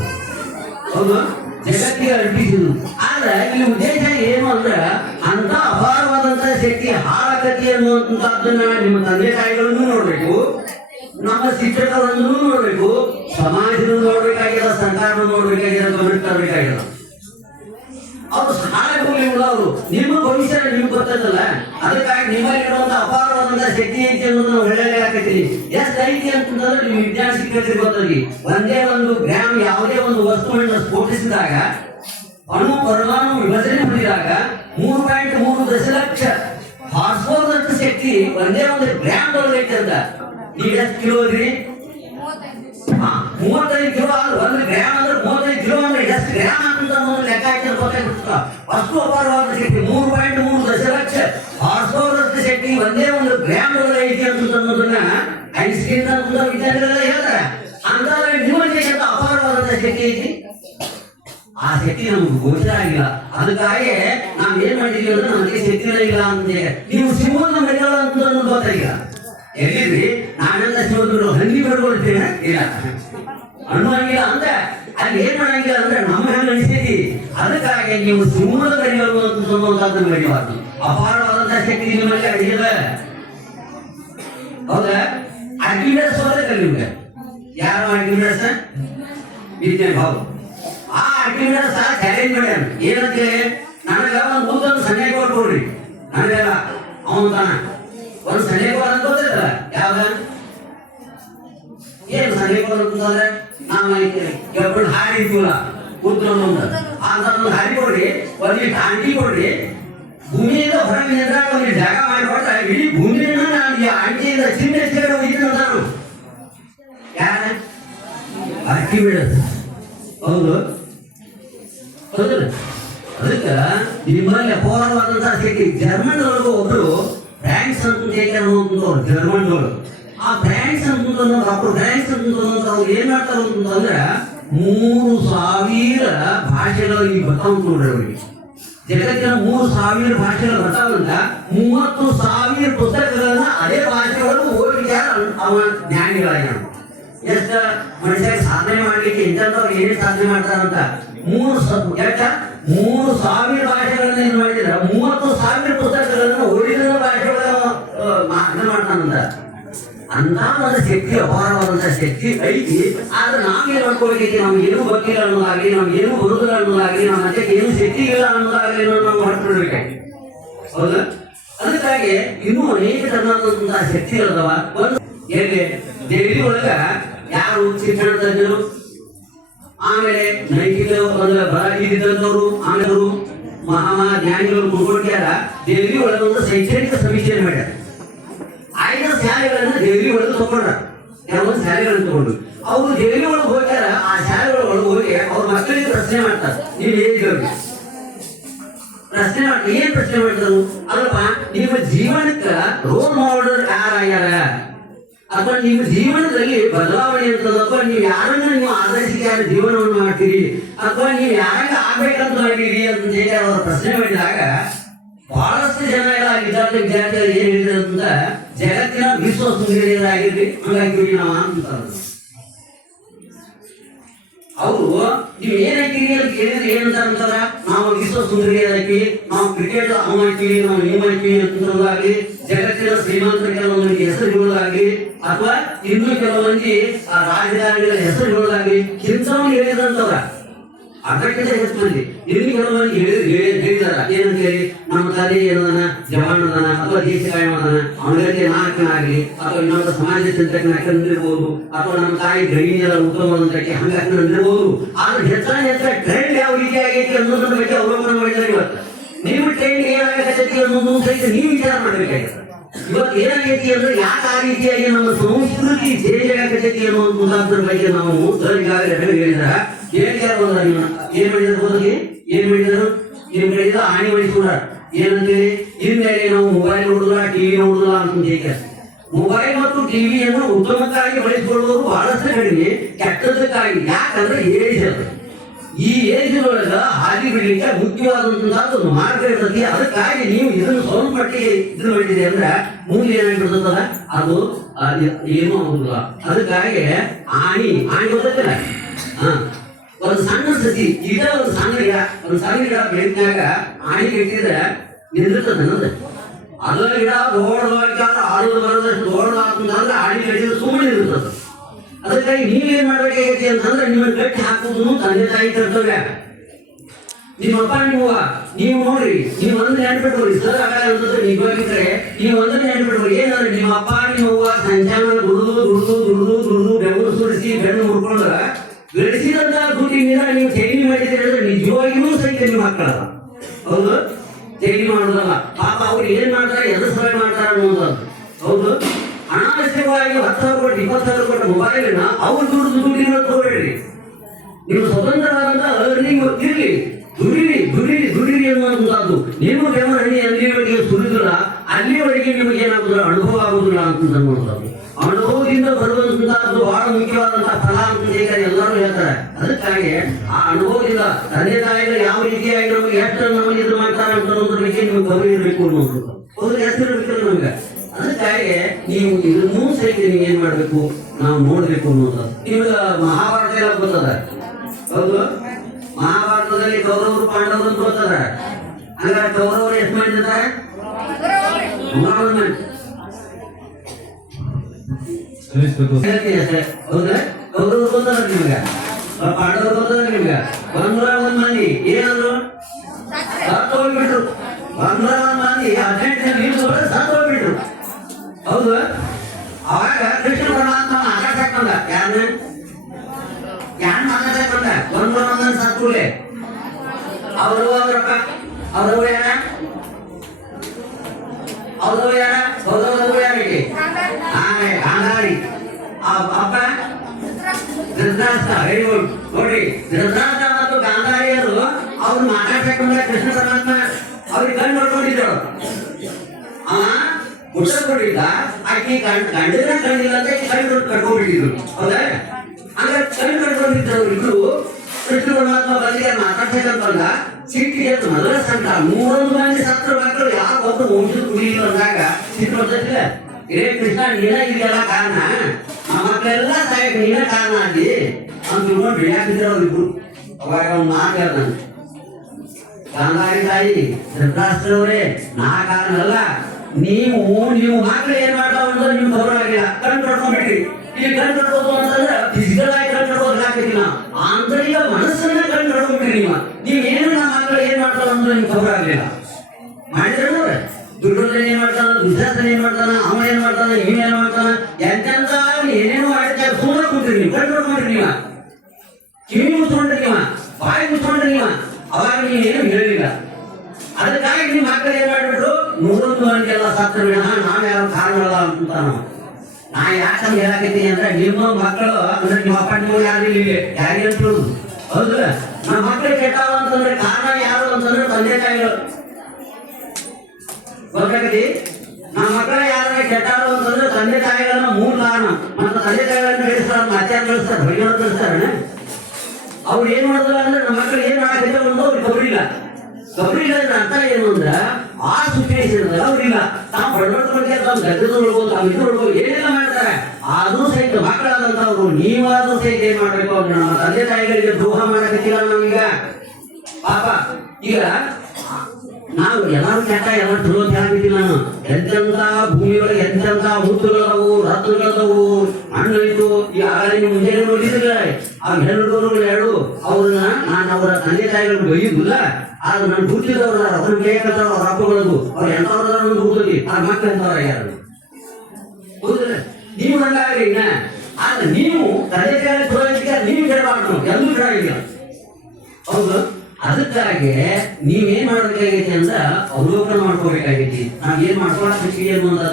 ಹೌದು, ಜಗತ್ತಿಗೆ ಅರ್ಪಿಸಿದ್ರು. ಆದ್ರೆ ಇಲ್ಲಿ ಉದ್ದೇಶ ಏನು ಅಂದ್ರೆ ಅಂತ ಅಪಾರವಾದಂತ ಶಕ್ತಿ ಹಾಳಾಗತಿ ಅನ್ನುವಂಥದ್ದನ್ನ ನಿಮ್ಮ ತಂದೆ ತಾಯಿಗಳನ್ನು ನೋಡ್ಬೇಕು, ನಮ್ಮ ಶಿಕ್ಷಕರನ್ನು ನೋಡ್ಬೇಕು, ಸಮಾಜದ ನೋಡ್ಬೇಕಾಗಿರೋ, ಸರ್ಕಾರವನ್ನು ನೋಡ್ಬೇಕಾಗಿರೋ, ಗಮನ ತರಬೇಕಾಗಿರೋ. ಅವ್ರು ಹಾಳಾಗಿ ಹೋಗ್ಲಿಲ್ಲ. ಅವರು ನಿಮ್ಮ ಭವಿಷ್ಯ ನಿಮ್ಗೆ ಗೊತ್ತದಲ್ಲ, ಅದಕ್ಕಾಗಿ ನಿಮ್ಮಲ್ಲಿರುವಂತ ಅಪಾರವಾದಂತ ಶಕ್ತಿ ಐತಿ ಅನ್ನೋದು ನಾವು ಹೇಳಲಾಕತ್ತೀವಿ. ಎಷ್ಟು ಐತಿ ಅಂತಂದ್ರೆ ನೀವು ವಿಜ್ಞಾನ ಶಿಕ್ಷಕರಿಗೆ ಗೊತ್ತದಿ. ಒಂದೇ ಒಂದು ಗ್ರಾಮ್ ಯಾವುದೇ ಒಂದು ವಸ್ತುವನ್ನು ಸ್ಫೋಟಿಸಿದಾಗ, ಅಣು ಪರಮಾಣು ವಿಭಜನೆ ಹೊಂದಿದಾಗ 3.3 ದಶಲಕ್ಷ ಹಾರ್ಸ್ಪವರ್ನಷ್ಟು ಶಕ್ತಿ ಒಂದೇ ಒಂದು ಗ್ರಾಮ್ ಒಳಗೆ ಐತೆ ಅಂತ. ನೀವು ಎಷ್ಟು ಕಿಲೋ ಅದ್ರಿ? 35 ಕಿಲೋ ಆದ್ರೆ ಒಂದು ಗ್ರಾಮ್ ಅಂದ್ರೆ 35 ಕಿಲೋ ಅಂದ್ರೆ ಎಷ್ಟು ಗ್ರಾಮ್ ಅಂತ ಲೆಕ್ಕ ಹಾಕಿದ್ರೆ ಗೊತ್ತಾಗ್ಬಿಡ್ತ. ಅಷ್ಟು ಅಪಾರವಾದ ಶಕ್ತಿ 3.3 ದಶಲಕ್ಷ ಹಾರ್ಸ್ಪವರ್ನಷ್ಟು ಶಕ್ತಿ ಒಂದೇ ಒಂದು ಗ್ರಾಮ್ ಒಳಗೆ ಐತಿ ಅನ್ನೋದನ್ನ ಐನ್ಸ್ಟೀನ್ ಅಂತ ವಿಜ್ಞಾನಿಗಳೆಲ್ಲ ಹೇಳ್ತಾರೆ. ಅಂತಂದ್ರೆ ನಿಮಗೆ ఎంత ಅಪಾರವಾದಂತ ಶಕ್ತಿ ಐತಿ, ಆ ಶಕ್ತಿ ನಮ್ಗೆ ಗೋಚರ ಆಗಿಲ್ಲ. ಅದಕ್ಕಾಗಿ ನಾವ್ ಏನ್ ಮಾಡಿದೀವಿ ಅಂದ್ರೆ ನಮಗೆ ಶಕ್ತಿನೇ ಇಲ್ಲ ಅಂತ. ನೀವು ಸಿಂಹದ ಮರಿಗಳ ಅಂತ ಗೊತ್ತಾಗಿಲ್ಲ. ಎಲ್ಲಿದ್ರಿ? ನಾವೆಲ್ಲ ಸಿಂಹದ್ರು ಹಂದಿ ಬೆಡ್ಕೊಳ್ತೀವಿ ಇಲ್ಲ ಅನ್ನುವಂಗಿಲ್ಲ ಅಂದ್ರೆ ಅಲ್ಲಿ ಏನ್ ಮಾಡಂಗಿಲ್ಲ ಅಂದ್ರೆ ನಮ್ಮ ಹೆಂಗ್ ಅನಿಸ್ತೈತಿ. ಅದಕ್ಕಾಗಿ ನೀವು ಸಿಂಹದ ಮರಿಗಳು ಅಂತ ಮರಿಬಾರ್ದು. ಅಪಾರವಾದಂತಹ ಶಕ್ತಿ ನಿಮ್ಮಲ್ಲಿ ಅಡಿಯದ. ಹೌದಾ? ಆರ್ಕಿಮಿಡೀಸ್ ಹೋದ್ರೆ ನಿಮ್ಗೆ ಯಾರು ಆರ್ಕಿಮಿಡೀಸ್? ವಿಜ್ಞಾನಿ ಹೌದು. ಆ ಆರ್ಕಿಮಿಡೀಸ್ ಚಾಲೆಂಜ್ ಮಾಡ್ಯಾನ. ಏನಂತೆ? ನನಗ ಒಂದು ಊದನ್ನು ಸನ್ಯಾಗ ಕೊಟ್ಕೊಡ್ರಿ. ನನಗೆಲ್ಲ ಅವನು ತಾನ ಒಂದು ಸನ್ಯಾಗ ಅಂತ ಗೊತ್ತಿಲ್ಲ. ಯಾವ್ದ ಏನು ಸನ್ಯಾಗ ಅಂತಂದ್ರೆ ನಾವು ಎಬ್ಬರು ಹಾಡಿರ್ತೀವಲ್ಲ ಉತ್ತರೊಂದು ಅಂತ ಹಾಡಿ ಕೊಡ್ರಿ, ಒಂದು ಆಂಟಿ ಕೊಡ್ರಿ. ಭೂಮಿಯಿಂದ ಹೊರಗೆ ನಿಂದ್ರಾಗ ಒಂದು ಜಾಗ ಮಾಡಿಕೊಟ್ರೆ ಇಡೀ ಭೂಮಿಯಿಂದ ನಾನು ಈ ಆಂಟಿಯಿಂದ ಚಿನ್ನ ಹೋಗಿದ್ದೀನಿ ನಾನು. ಯಾರ? ಆರ್ಕಿಮಿಡೀಸ್. ಹೌದು ಹೌದಲ್ಲ? ಅದಕ್ಕೆ ನಿಮ್ಮಲ್ಲಿ ಅಪಾರವಾದಂತಹ ಶಕ್ತಿ. ಜರ್ಮನ್ ಒಳಗೂ ಒಬ್ರು ಫ್ರಾನ್ಸ್ ಅಂತ ಅನ್ನುವಂಥವ್ರು ಜರ್ಮನ್ಗಳು. ಆ ಫ್ರಾನ್ಸ್ ಅಂತ ಡಾಕ್ಟರ್ ಫ್ರಾನ್ಸ್ ಅಂತ ಅವ್ರು ಏನ್ ಮಾಡ್ತಾರ ಅಂತಂದ್ರೆ 3000 ಭಾಷೆಗಳು ಬರ್ತಾವ ನೋಡ್ರಿ ಅವ್ರಿಗೆ. ಜಗತ್ತಿನ 3000 ಭಾಷೆಗಳು ಬರ್ತಾವಂತ 30,000 ಪುಸ್ತಕಗಳನ್ನ ಅದೇ ಭಾಷೆಗಳು ಓದಿದ್ಯಾರ ಅವ ಜ್ಞಾನಿಗಳಾಗ್ಯಾರ. ಎಷ್ಟ ಮನುಷ್ಯ ಸಾಧನೆ ಮಾಡ್ಲಿಕ್ಕೆ ಇಂಥವ್ರು ಏನೇ ಸಾಧನೆ ಮಾಡ್ತಾರಂತ 3,000 ಭಾಷೆಗಳನ್ನ ಏನ್ ಮಾಡಿದ್ರ 30,000 ಪುಸ್ತಕಗಳನ್ನ ಓದಿದ ಭಾಷೆಗಳ ಮಾಡ್ತಾನಂತ. ಅಂತ ಒಂದು ಶಕ್ತಿ, ಅಪಾರವಾದಂತಹ ಶಕ್ತಿ ಐತಿ. ಆದ್ರೆ ನಾವೇನ್ ಮಾಡ್ಕೊಳ್ಬೇಕೈತಿ? ನಮ್ಗೆ ಏನೂ ಗೊತ್ತಿಲ್ಲ ಅನ್ನೋದಾಗ್ಲಿ, ನಮ್ಗೆ ಏನೂ ಬರುದಿಲ್ಲ ಅನ್ನೋದಾಗ್ಲಿ, ನಮ್ಮ ಅದಕ್ಕೆ ಏನು ಶಕ್ತಿ ಇಲ್ಲ ಅನ್ನೋದಾಗ್ಲಿ ನಾವು ಮಾಡ್ಕೊಳ್ಬೇಕಾಗಿ. ಹೌದಾ? ಅದಕ್ಕಾಗಿ ಇನ್ನೂ ಅನೇಕ ತರನಾದಂತಹ ಶಕ್ತಿಗಳದವ. ಒಂದು ಎಲ್ಲಿ ದೆಹಲಿ ಒಳಗ ಯಾರು ಶಿಕ್ಷಣ ತಜ್ಞರು, ಆಮೇಲೆ ನೈತಿಕ ಬರಗಿದ್ದಂಥವ್ರು, ಆಮೇಲೆ ಜ್ಞಾನಿಗಳು ಕುಡ್ಕೊಂಡ್ಯಾರ. ದೆಹಲಿ ಒಳಗ ಒಂದು ಶೈಕ್ಷಣಿಕ ಸಮೀಕ್ಷೆ ಮಾಡ್ಯಾರ. 5 ಶಾಲೆಗಳನ್ನ ದೆಹಲಿ ಒಳಗೆ ತಗೊಂಡ್ರ. ಕೆಲವೊಂದು ಶಾಲೆಗಳನ್ನ ತಗೊಂಡು ಅವರು ದೆಹಲಿ ಒಳಗೆ ಹೋಗ್ಯಾರ. ಆ ಶಾಲೆಗಳ ಒಳಗೆ ಹೋಗಿ ಅವ್ರ ಮಕ್ಕಳಿಗೆ ಪ್ರಶ್ನೆ ಮಾಡ್ತಾರೆ. ನೀವು ಏಜ್ಗಳಿಗೆ ಪ್ರಶ್ನೆ ಮಾಡ್ತಾರೆ. ಏನ್ ಪ್ರಶ್ನೆ ಮಾಡ್ತಾರೆ? ಅಲ್ಲಪ್ಪ, ನಿಮ್ಮ ಜೀವನಕ್ಕೆ ರೋಲ್ ಮಾಡೆಲ್ ಯಾರಾಗ್ಯಾರ? ಅಥವಾ ನಿಮ್ಮ ಜೀವನದಲ್ಲಿ ಬದಲಾವಣೆ ಅಂತದ, ಅಥವಾ ನೀವು ಯಾರನ್ನ ನೀವು ಆದರ್ಶಿಕಾರ ಜೀವನವನ್ನು ಮಾಡ್ತೀರಿ, ಅಥವಾ ನೀವು ಯಾರಂಗ ಆಗ್ಬೇಕಂತ ಮಾಡಿರಿ ಅಂತ ಹೇಳಿ ಅವ್ರ ಪ್ರಶ್ನೆ ಮಾಡಿದಾಗ ಬಹಳಷ್ಟು ಜನ ಎಲ್ಲ ವಿದ್ಯಾರ್ಥಿಗಳು ಏನ್ ಹೇಳಿದ್ರು ಅಂತ, ಜಗತ್ತಿನ ವಿಶ್ವ ಸುಂದರಿಯರಾಗಿರ್ರಿ ಹಂಗಾಗಿರಿ ನಾವ ಅಂತ. ಅವರು ನೀವು ಏನ್ ಹಾಕಿರಿ ಅಂತ ಕೇಳಿದ್ರೆ ಏನಂತ ಅಂತಾರ? ನಾವು ವಿಶ್ವ ಸುಂದರಿಯರಾಗಿ, ನಾವು ಕ್ರಿಕೆಟ್ ಅವ್ ಹಾಕಿವಿ, ನಾವು ನೀವು ಹಾಕಿವಿ ಅಂತಂದಾಗ್ಲಿ, ಜಗತ್ತಿನ ಶ್ರೀಮಂತರ ಕೆಲವೊಂದಿಗೆ ಹೆಸರುಗಳಾಗ್ಲಿ, ಅಥವಾ ಇನ್ನೂ ಕೆಲವೊಂದಿ ರಾಜಧಾನಿಗಳ ಹೆಸರುಗಳಾಗ್ಲಿ ಇಂಥವ್ರು ಹೇಳಿದಂತವ್ರ. ಅದಕ್ಕಿಂತ ಹೆಚ್ಚು ಮಂದಿ ಇಲ್ಲಿ ಕೆಲವೊಂದು ಹೇಳಿದಾರ. ಏನಂತ ಹೇಳಿ, ನಮ್ಮ ತಂದೆ ಏನದಾನ, ಜವಾನ್ ಅದಾನ, ಅಥವಾ ದೇಶ ಕಾಯಂ ಅದಾನ, ಅವನಿಗೆ ನಾಯಕನಾಗ್ಲಿ, ಅಥವಾ ಇನ್ನೊಂದು ಸಮಾಜ ಚಿಂತಕನಾಕ ಅಂದಿರ್ಬೋದು, ಅಥವಾ ನಮ್ಮ ತಾಯಿ ಗೃಹಿಣಿಯರ ಉತ್ತಮವಾದಂತಕ್ಕೆ ಹಂಗಾಕ ಅಂದಿರ್ಬೋದು. ಆದ್ರೆ ಹೆಚ್ಚ ಟ್ರೆಂಡ್ ಯಾವ ರೀತಿ ಆಗೈತಿ ಅನ್ನೋದ್ರ ಬಗ್ಗೆ ಅವಲೋಕನ ಮಾಡಿದ್ದಾರೆ. ಇವತ್ತು ನೀವು ಟ್ರೆಂಡ್ ಏನಾಗತೈತಿ ಅನ್ನೋದು ಸಹಿತ ನೀವು ವಿಚಾರ ಮಾಡ್ಬೇಕಾಗಿತ್ತು. ಇವತ್ತು ಏನಾಗೈತಿ ಅಂದ್ರೆ ಯಾಕೆ ಆ ರೀತಿಯಾಗಿ ನಮ್ಮ ಸಂಸ್ಕೃತಿ ಚೇಂಜ್ ಆಗತೈತಿ ಅನ್ನೋದ್ರ ಬಗ್ಗೆ ನಾವು ಈಗಾಗಲೇ ಹೇಳಿದಾರ. ಏನ್ ಮಾಡಿದ್ರು ಹೋಗಿ ಏನ್ ಮಾಡಿದ್ರು? ನಿಮ್ ಕಡೆಯಿಂದ ಹಾನಿ ಮಾಡಿಸ್ಕೊಂಡ. ಏನಂತೇಳಿ? ಇನ್ಮೇಲೆ ನಾವು ಮೊಬೈಲ್ ನೋಡುದಿಲ್ಲ, ಟಿವಿ ನೋಡುದಿಲ್ಲ ಅಂತ ಹೇಗೆ. ಮೊಬೈಲ್ ಮತ್ತು ಟಿವಿಯನ್ನು ಉತ್ತಮಕ್ಕಾಗಿ ಬಳಸಿಕೊಳ್ಳುವವರು ಬಹಳಷ್ಟು ಕಡಿಮೆ, ಕೆಟ್ಟದಕ್ಕಾಗಿ. ಯಾಕಂದ್ರೆ ಏಜ್ ಅದು. ಈ ಏಜ್ ಒಳಗ ಹಾದಿ ಬಿಡ್ಲಿಕ್ಕೆ ಮುಖ್ಯವಾದಂತಹ ಒಂದು ಮಾರ್ಗ ಇರ್ತದೆ. ಅದಕ್ಕಾಗಿ ನೀವು ಇದನ್ನು ಸ್ವಲ್ಪ ಮಟ್ಟಿಗೆ ಇದನ್ನ ಮಾಡಿದ್ರಿ ಅಂದ್ರೆ ಮುಂದೆ ಏನಾಗ್ಬಿಡ್ತದ, ಅದು ಏನೂ ಆಗುದಿಲ್ಲ. ಅದಕ್ಕಾಗಿ ಆಣಿ ಗೊತ್ತಿಲ್ಲ. ಒಂದು ಸಣ್ಣ ಸಸಿ, ಈಗ ಒಂದು ಸಣ್ಣ ಗಿಡ ಬೆಳೆದಾಗ ಆಣಿ ಇಟ್ಟಿದ್ರೆ ನಿಂದಿರ್ತದೆ ಅನ್ನೋದು. ಅದರ ಗಿಡ ದೊಡ್ಡದಾಗಿ ಆರೋಗ್ಯ ಬರೋದಷ್ಟು ದೊಡ್ಡದಾಗ್ತಂದ್ರೆ ಆಣಿ ಕಟ್ಟಿದ್ರೆ ಸುಮ್ಮನೆ ಇರ್ತದೆ. ಅದಕ್ಕಾಗಿ ನೀವೇನ್ ಮಾಡ್ಬೇಕಾಗೈತಿ ಅಂತಂದ್ರೆ ನಿಮ್ಮನ್ನ ಗಟ್ಟಿ ಹಾಕುವುದು ತಂದೆ ತಾಯಿ ಕರ್ತವ್ಯ. ನಿಮ್ಮಪ್ಪ ನಿಮ್ಮವ್ವ ನೀವು ನೋಡ್ರಿ, ನೀವು ಒಂದು ನೆನ್ಪಿಟ್ಕೊಳ್ರಿ ಸರ್. ಆಮೇಲೆ ನಿಜವಾಗಿದ್ರೆ ನೀವು ಒಂದು ನೆನ್ಪಿಟ್ಕೊಳ್ರಿ, ಏನಂದ್ರೆ ನಿಮ್ಮ ಅಪ್ಪ ನಿಮ್ಮವ್ವ ಸಂಜಾನ ದುಡ್ದು ಬೆವರು ಸುರಿಸಿ ಬೆನ್ನು ಮುರ್ಕೊಂಡ್ರ ಗಳಿಸಿದಂತ ದುಡ್ಡಿನಿಂದ ನೀವು ಚೈನಿ ಮಾಡಿದ್ರೆ ಅಂದ್ರೆ ನಿಜವಾಗಿಯೂ ಸಹಿತ ನಿಮ್ಮ ಮಕ್ಕಳ. ಹೌದು, ಚೈನಿ ಮಾಡೋದಲ್ಲ. ಪಾಪ ಅವ್ರು ಏನ್ ಮಾಡ್ತಾರೆ, ಎದುರು ಸಲಹೆ ಮಾಡ್ತಾರೆ ಅನ್ನೋದು. ಹೌದು, ಅನಾವಶ್ಯಕವಾಗಿ 10,000 ಕೊಟ್ಟು 20,000 ಕೊಟ್ಟು ಮೊಬೈಲ್ನ ಅವ್ರು ದುಡ್ಡಿನ ತಗೊಳ್ಳಿ. ನೀವು ಸ್ವತಂತ್ರವಾದಂತ ಅರ್ನಿಂಗ್ ಇರ್ಲಿ, ದುಡಿರಿ ಅನ್ನುವಂಥದ್ದು. ನಿಮ್ಮ ಬೆವರ ಹಣ್ಣಿ ಅಲ್ಲಿವರೆಗೆ ಸುರಿದಿಲ್ಲ, ಅಲ್ಲಿವರೆಗೆ ನಿಮಗೆ ಏನಾಗುದಿಲ್ಲ, ಅನುಭವ ಆಗುದಿಲ್ಲ ಅಂತ ನೋಡ್ತಾರೆ. ಅನುಭವದಿಂದ ಬರುವಂತದ್ದು ಬಹಳ ಮುಖ್ಯವಾದಂತಹ ಫಲ ಅಂತ ಎಲ್ಲರೂ ಹೇಳ್ತಾರೆ. ಅದಕ್ಕಾಗಿ ಆ ಅನುಭವದಿಂದ ತಂದೆ ತಾಯಿಗಳು ಯಾವ ರೀತಿಯಾಗಿ ನಮಗೆ ಎಷ್ಟು ನಮಗೆ ಇದು ಮಾಡ್ತಾರೆ ಅಂತ ಅನ್ನೋದ್ರ ಬಗ್ಗೆ ನಿಮ್ಗೆ ಗಮನ ಇರಬೇಕು ಅನ್ನೋದು. ಹೌದು, ಎಷ್ಟು ಇರಬೇಕಲ್ಲ ನಮ್ಗೆ. ಅದಕ್ಕಾಗಿ ನೀವು ಇದನ್ನೂ ಸಹಿತ ನೀವು ಏನ್ ಮಾಡ್ಬೇಕು, ನಾವು ನೋಡ್ಬೇಕು ಅನ್ನೋದು. ನಿಮ್ಗೆ ಮಹಾಭಾರತ ಎಲ್ಲ ಗೊತ್ತದ. ಹೌದು, ಮಹಾಭಾರತದಲ್ಲಿ ಕೌರವರು ಪಾಂಡವರು ಅಂತ ಗೊತ್ತದ. ಹಂಗಾರೆ ಕೌರವರು ಎಷ್ಟು ಮಂದಿ ಇದ್ದಾರೆ? 11 ಮಂದಿ. ಹೌದಾ? ಕೌರವರು ಗೊತ್ತದ ನಿಮ್ಗೆ, ಪಾಂಡವರು ಗೊತ್ತದ ನಿಮ್ಗೆ. 101 ಮಂದಿ ಏನಾದ್ರು ಸತ್ತು ಹೋಗ್ಬಿಟ್ರು. 101 ಮಂದಿ 18 ನಿಮಿಷ ಸತ್ತು ಹೋಗ್ಬಿಟ್ರು. ಹೌದು, ಅವಾಗ ಕೃಷ್ಣ ಪರಮಾತ್ಮ ಆಕಾಶಕ್ಕೆ ಬಂದ. ಯಾರು ಆಕಾಶಕ್ಕೆ ಬಂದ? 101 ಸತ್ತುಲೆ ಅವರು ಅವರಪ್ಪ ಅವರು ಯಾರ ಯಾರಿಗೆ ಗಾಂಧಾರಿ ಅಪ್ಪ ಧೃತರಾಷ್ಟ್ರ. Very good. ನೋಡ್ರಿ, ಧೃತರಾಷ್ಟ್ರ ಮತ್ತು ಗಾಂಧಾರಿಯರು ಅವ್ರು ಮಾತಾಡ್ಸಕ್ಕೆ ಬಂದ ಕೃಷ್ಣ ಪರಮಾತ್ಮ ಅವ್ರಿಗೆ ಕಣ್ಣು ನೋಡ್ಕೊಂಡಿದ್ರು. ಉತ್ತರ ಕೊಟ್ಟಿದ್ದ, ಆಕೆ ಗಂಡನ ಕಣ್ಣಿಲ್ಲ ಅಂತ ಕಣ್ಣು ಕಟ್ಕೊಂಡ್ಬಿಟ್ಟಿದ್ರು. ಹೌದಾ? ಹಂಗಾರೆ ಕಣ್ಣು ಕಟ್ಕೊಂಡಿದ್ರು ಅವ್ರಿಬ್ರು. ಕೃಷ್ಣ ಪರಮಾತ್ಮ ಬಂದಿಗೆ ಮಾತಾಡ್ಸಕ್ಕಂತ ಬಂದ. ಸಿಟ್ಟಿಗೆ ಮೊದಲ ಸಂಕಟ 300 ಮಂದಿ ಸತ್ರ ಮಕ್ಕಳು ಯಾರು ಒಬ್ಬರು ವಂಶದ ಕುಡಿಯಿಲ್ಲ ಅಂದಾಗ ಸಿಟ್ಟು ಬರ್ತೈತಿಲ್ಲ. ಇರೇ ಕೃಷ್ಣ, ನೀನ ಇದೆಲ್ಲ ಕಾರಣ, ಆ ಮಕ್ಕಳೆಲ್ಲ ಸಾಯಕ್ಕೆ ನೀನ ಕಾರಣ ಆಗಿ ಅಂತ ತಿಳ್ಕೊಂಡು ಬೆಳೆಯಾಕಿದ್ರು ಅವ್ರಿಬ್ರು. ಅವಾಗ ಅವ್ನು ಮಾತು ಹೇಳ್ದ, ಗಾಂಧಾರಿ ತಾಯಿ ಧೃತರಾಷ್ಟ್ರವರೇ, ನಾ ಕಾರಣ ಅಲ್ಲ, ನೀವು ಮಕ್ಕಳು ಏನ್ ಮಾಡ್ತಾವ ಅಂದ್ರೆ ನಿಮ್ಗೆ ಗೌರವ ಆಗಿಲ್ಲ. ಕಣ್ ಕಟ್ಕೊಂಡ್ಬಿಟ್ರಿ. ಇಲ್ಲಿ ಕಣ್ ಕಟ್ಬೋದು ಅಂತಂದ್ರೆ ಫಿಸಿಕಲ್ ಆಗಿ ಕಣ್ ಕಟ್ಬೋದು ಹಾಕಿಲ್ಲ, ಆಂತರಿಕ ಮನಸ್ಸನ್ನ ಕಣ್ ಕಟ್ಕೊಂಡ್ಬಿಟ್ರಿ. ನೀವೇನು ನಮ್ಮ ಮಕ್ಕಳು ಏನ್ ಮಾಡ್ತಾವ ಅಂದ್ರೆ ನಿಮ್ಗೆ ಗೌರವ ಆಗಲಿಲ್ಲ. ಮಾಡಿದ್ರೆ ದುರ್ಯೋಧನ ಏನ್ ಮಾಡ್ತಾನ, ದುಶ್ಯಾಸನ ಏನ್ ಮಾಡ್ತಾನ, ಅವ ಏನ್ ಮಾಡ್ತಾನ, ಇವ ಏನ್ ಮಾಡ್ತಾನ, ಎಂತೆಂತ ಏನೇನೋ ಮಾಡ್ತಾರೆ. ಸುಮ್ಮನೆ ಕೂತ್ರಿ ನೀವು, ಕಣ್ ಕಟ್ಕೊಂಡ್ರಿ. ನೀವ ಕಿವಿ ಮುಚ್ಕೊಂಡ್ರಿ, ನೀವ ಬಾಯಿ ಮುಚ್ಕೊಂಡ್ರಿ. ನೀವ ಅವಾಗ ನೀವೇನು ಹೇಳಿಲ್ಲ. ಅದಕ್ಕಾಗಿ ನಿಮ್ಮ ಮಕ್ಕಳು ಏನ್ ಮಾಡ್ಬಿಟ್ರು, 101 ಮಂದಿಗೆಲ್ಲ ಸತ್ರ ವಿನ ನಾವ್ ಯಾರು ಕಾರಣಲ್ಲ ಅಂತ. ನಾ ಯಾಕಂದ್ರೆ ಹೇಳಕತ್ತೀನಿ ಅಂದ್ರೆ, ನಿಮ್ಮ ಮಕ್ಕಳು ಅಂದ್ರೆ ನಿಮ್ಮ ಅಪ್ಪ ನೀವು ಯಾರಿಲ್ಲ, ಯಾರಿಗೆ ಅಂತ ಹೇಳುದು. ಹೌದ್ರ? ನಮ್ಮ ಮಕ್ಕಳು ಕೆಟ್ಟಾವ ಅಂತಂದ್ರೆ ಕಾರಣ ಯಾರು ಅಂತಂದ್ರೆ ತಂದೆ ತಾಯಿಗಳು. ಗೊತ್ತಾಗತಿ? ನಮ್ಮ ಮಕ್ಕಳ ಯಾರ ಕೆಟ್ಟಾರು ಅಂತಂದ್ರೆ ತಂದೆ ತಾಯಿಗಳನ್ನ ಮೂಲ ಕಾರಣ. ಮತ್ತೆ ತಂದೆ ತಾಯಿಗಳನ್ನ ಬೆಳೆಸ್ತಾರ, ಅತ್ಯಾರ ಬೆಳೆಸ್ತಾರೆ, ಬೈಗಳು ಬೆಳೆಸ್ತಾರೆ. ಅವ್ರು ಏನ್ ಮಾಡೋದಿಲ್ಲ ಅಂದ್ರೆ ನಮ್ಮ ಮಕ್ಕಳು ಏನ್ ಮಾಡಕತ್ತೆ ಅನ್ನೋದು ಅವ್ರಿಗೆ ಗೊಬ್ಬರಿಲ್ಲ. ಗೊಬ್ಬರಿಲ್ಲ ಅಂದ್ರೆ ಅರ್ಥ ಏನು ಅಂದ್ರೆ ಆ ಸಿಚುವೇಶನ್ ಅವ್ರಿಲ್ಲ. ತಾವು ಬಡಬಡ್ಕೊಂಡ್ರೆ ತಾವು ಗದ್ದೆದು ನೋಡ್ಬೋದು, ತಾವು ಇದು ನೋಡ್ಬೋದು, ಏನೆಲ್ಲ ಮಾಡ್ತಾರೆ. ಆದ್ರೂ ಸಹಿತ ಮಕ್ಕಳಾದಂತವ್ರು ನೀವಾದ್ರೂ ಸಹಿತ ಏನ್ ಮಾಡ್ಬೇಕು ಅಂದ್ರೆ ನಮ್ಮ ತಂದೆ ತಾಯಿಗಳಿಗೆ ದ್ರೋಹ ಮಾಡಕತ್ತಿಲ್ಲ ನಾವೀಗ. ಪಾಪ ಈಗ ನಾವು ಎಲ್ಲಾರು ಕೆಟ್ಟ ಎಲ್ಲ ಚಲೋ ಹೇಳಾಕಿದ್ದಿಲ್ಲ. ನಾನು ಎಂತೆಂತ ಭೂಮಿಯೊಳಗೆ ಎಂತೆಂತ ಮುತ್ತುಗಳದವು, ರತ್ನಗಳದವು, ಹಣ್ಣು ಇತ್ತು. ಈ ಆಗಲಿ ಮುಂಜಾನೆ ನೋಡಿದ್ರೆ ಆ ಹೆಣ್ಣುಗಳು 2 ಅವ್ರನ್ನ ನಾನು ಅವರ ತಂದೆ ತಾಯಿಗಳು ಬೈಯುದಿಲ್ಲ. ಆದ್ರೆ ನಾನು ಹುಟ್ಟಿದವ್ರ ಅವ್ರ ಬೇಕಂತ ಅವ್ರ ಹಬ್ಬಗಳದು ಅವ್ರು ಎಂತವ್ರ ಹುಡುಗಿ ಆ ಮಕ್ಕಳು ಎಂತವ್ರ ಯಾರು. ಹೌದಿಲ್ಲ? ನೀವು ಹಂಗಾಗ್ರಿ. ಆದ್ರೆ ನೀವು ತಂದೆ ತಾಯಿ ಚಲೋ ನೀವು ಕೆಡಬಾರ್ದು, ಎಲ್ಲೂ ಕೆಡಾಗಿಲ್ಲ. ಹೌದು, ಅದಕ್ಕಾಗಿ ನೀವೇನ್ ಮಾಡ್ಬೇಕಾಗೈತಿ ಅಂದ್ರ ಅವಲೋಕನ ಮಾಡ್ಕೋಬೇಕಾಗೈತಿ. ನಾವ್ ಏನ್ ಮಾಡ್ಕೊಳಕ್ಕೆ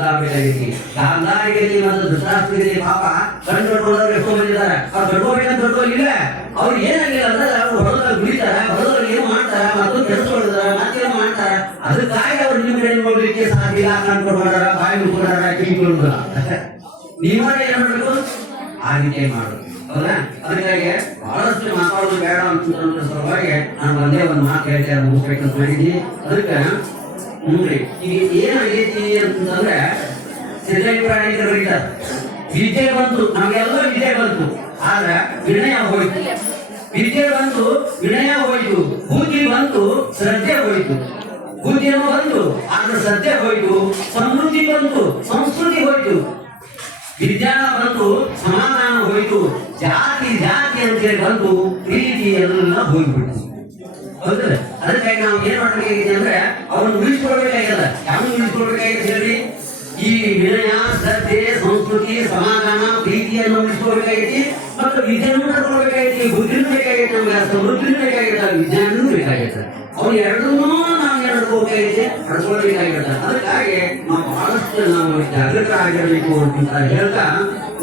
ಆಗ್ಬೇಕಾಗೈತಿ. ಗಾಂಧಾರಿಗೆ ಮತ್ತು ಧೃತರಾಷ್ಟ್ರರಿಗೆ ಪಾಪ ಕಣ್ಣು ಕಟ್ಕೊಂಡವ್ರು ಎಷ್ಟೋ ಬಂದಿದ್ದಾರೆ. ಅವ್ರು ಕಟ್ಕೋಬೇಕಂತ ಕಟ್ಕೋಲಿಲ್ಲ. ಅವ್ರು ಏನಾಗಿಲ್ಲ ಅಂದ್ರೆ ಅವ್ರು ಹೊರದಾಗ ಗುಡಿತಾರ, ಹೊರದಾಗ ಏನು ಮಾಡ್ತಾರ, ಮತ್ತೊಂದು ಕೆಲಸ ಮಾಡಿದಾರ, ಮತ್ತೇನು ಮಾಡ್ತಾರ. ಅದಕ್ಕಾಗಿ ಅವ್ರು ನಿಮ್ ಕಡೆ ನೋಡ್ಲಿಕ್ಕೆ ಸಾಧ್ಯ ಕಣ್ಕೊಡ್ತಾರ, ಬಾಯಿ ಮುಚ್ಕೊಂಡಾರ, ಕಿವಿಕೊಳ್ಳುದಿಲ್ಲ. ನೀವೇ ಏನ್ ಮಾಡ್ಬೇಕು, ಆ ರೀತಿ ಮಾಡು. ಹೌದಾ? ಅದಕ್ಕಾಗಿ ಬಹಳಷ್ಟು ಮಾತಾಡೋದು ಬೇಡ ಅಂತಂದ್ರ ಸಲುವಾಗಿ ನಾನು ಒಂದೇ ಒಂದು ಮಾತು ಹೇಳ್ತೇನೆ, ಮುಗಿಸ್ಬೇಕಂತ ಮಾಡಿದ್ವಿ. ಅದಕ್ಕೆ ನೋಡ್ರಿ, ಈಗ ಏನಾಗೈತಿ ಅಂತಂದ್ರೆ ಸಿದ್ಧಾಭಿಪ್ರಾಯ ಬರೀತಾರೆ. ವಿದ್ಯೆ ಬಂತು, ನಮ್ಗೆಲ್ಲ ವಿದ್ಯೆ ಬಂತು, ಆದ್ರೆ ವಿನಯ ಹೋಯ್ತು. ವಿದ್ಯೆ ಬಂತು, ವಿನಯ ಹೋಯ್ತು. ಬುದ್ಧಿ ಬಂತು, ಶ್ರದ್ಧೆ ಹೋಯ್ತು. ಬುದ್ಧಿನೂ ಬಂತು, ಆದ್ರೆ ಶ್ರದ್ಧೆ ಹೋಯ್ತು. ಸಮೃದ್ಧಿ ಬಂತು, ಸಂಸ್ಕೃತಿ ಹೋಯ್ತು. ವಿಜ್ಞಾನ ಬಂತು, ಸಮಾಧಾನ ಹೋಯ್ತು. ಜಾತಿ ಅಂತೇಳಿ ಬಂತು, ಪ್ರೀತಿ ಎಲ್ಲ ಹೋಗ್ಬಿಟ್ಟು. ಹೌದಲ್ಲ? ಅದಕ್ಕಾಗಿ ನಾವು ಏನ್ ಮಾಡ್ಬೇಕಾಗಿದೆ ಅಂದ್ರೆ ಅವನು ಉಳಿಸ್ಕೊಳ್ಬೇಕಾಗ್ಯದ. ಯಾವ ಉಳಿಸ್ಕೊಳ್ಬೇಕಾಗಿದೆ ಹೇಳಿ? ಈ ವಿನಯ, ಶ್ರದ್ಧೆ, ಸಂಸ್ಕೃತಿ, ಸಮಾಧಾನ, ಪ್ರೀತಿಯನ್ನು ಉಳಿಸ್ಕೊಳ್ಬೇಕಾಗೈತಿ. ಮತ್ತು ವಿದ್ಯೆಯನ್ನು ಕಳ್ಕೊಳ್ಬೇಕಾಗೈತಿ. ಬುದ್ಧಿನೂ ಬೇಕಾಗೈತೆ, ನಮ್ಗೆ ಸಮೃದ್ಧಿನೂ ಬೇಕಾಗೈತೆ, ವಿಜ್ಞಾನನೂ ಬೇಕಾಗೈತೆ. ಅವ್ನು ಎರಡನ್ನೂ ನಾವು ನಡ್ಕೋಬೇಕಾಗೈತಿ, ನಡ್ಕೊಳ್ಬೇಕಾಗಿರುತ್ತೆ. ಅದಕ್ಕಾಗಿ ನಾವು ಬಹಳಷ್ಟು ನಾವು ಜಾಗೃತರಾಗಿರ್ಬೇಕು ಅಂತ ಹೇಳ್ತಾ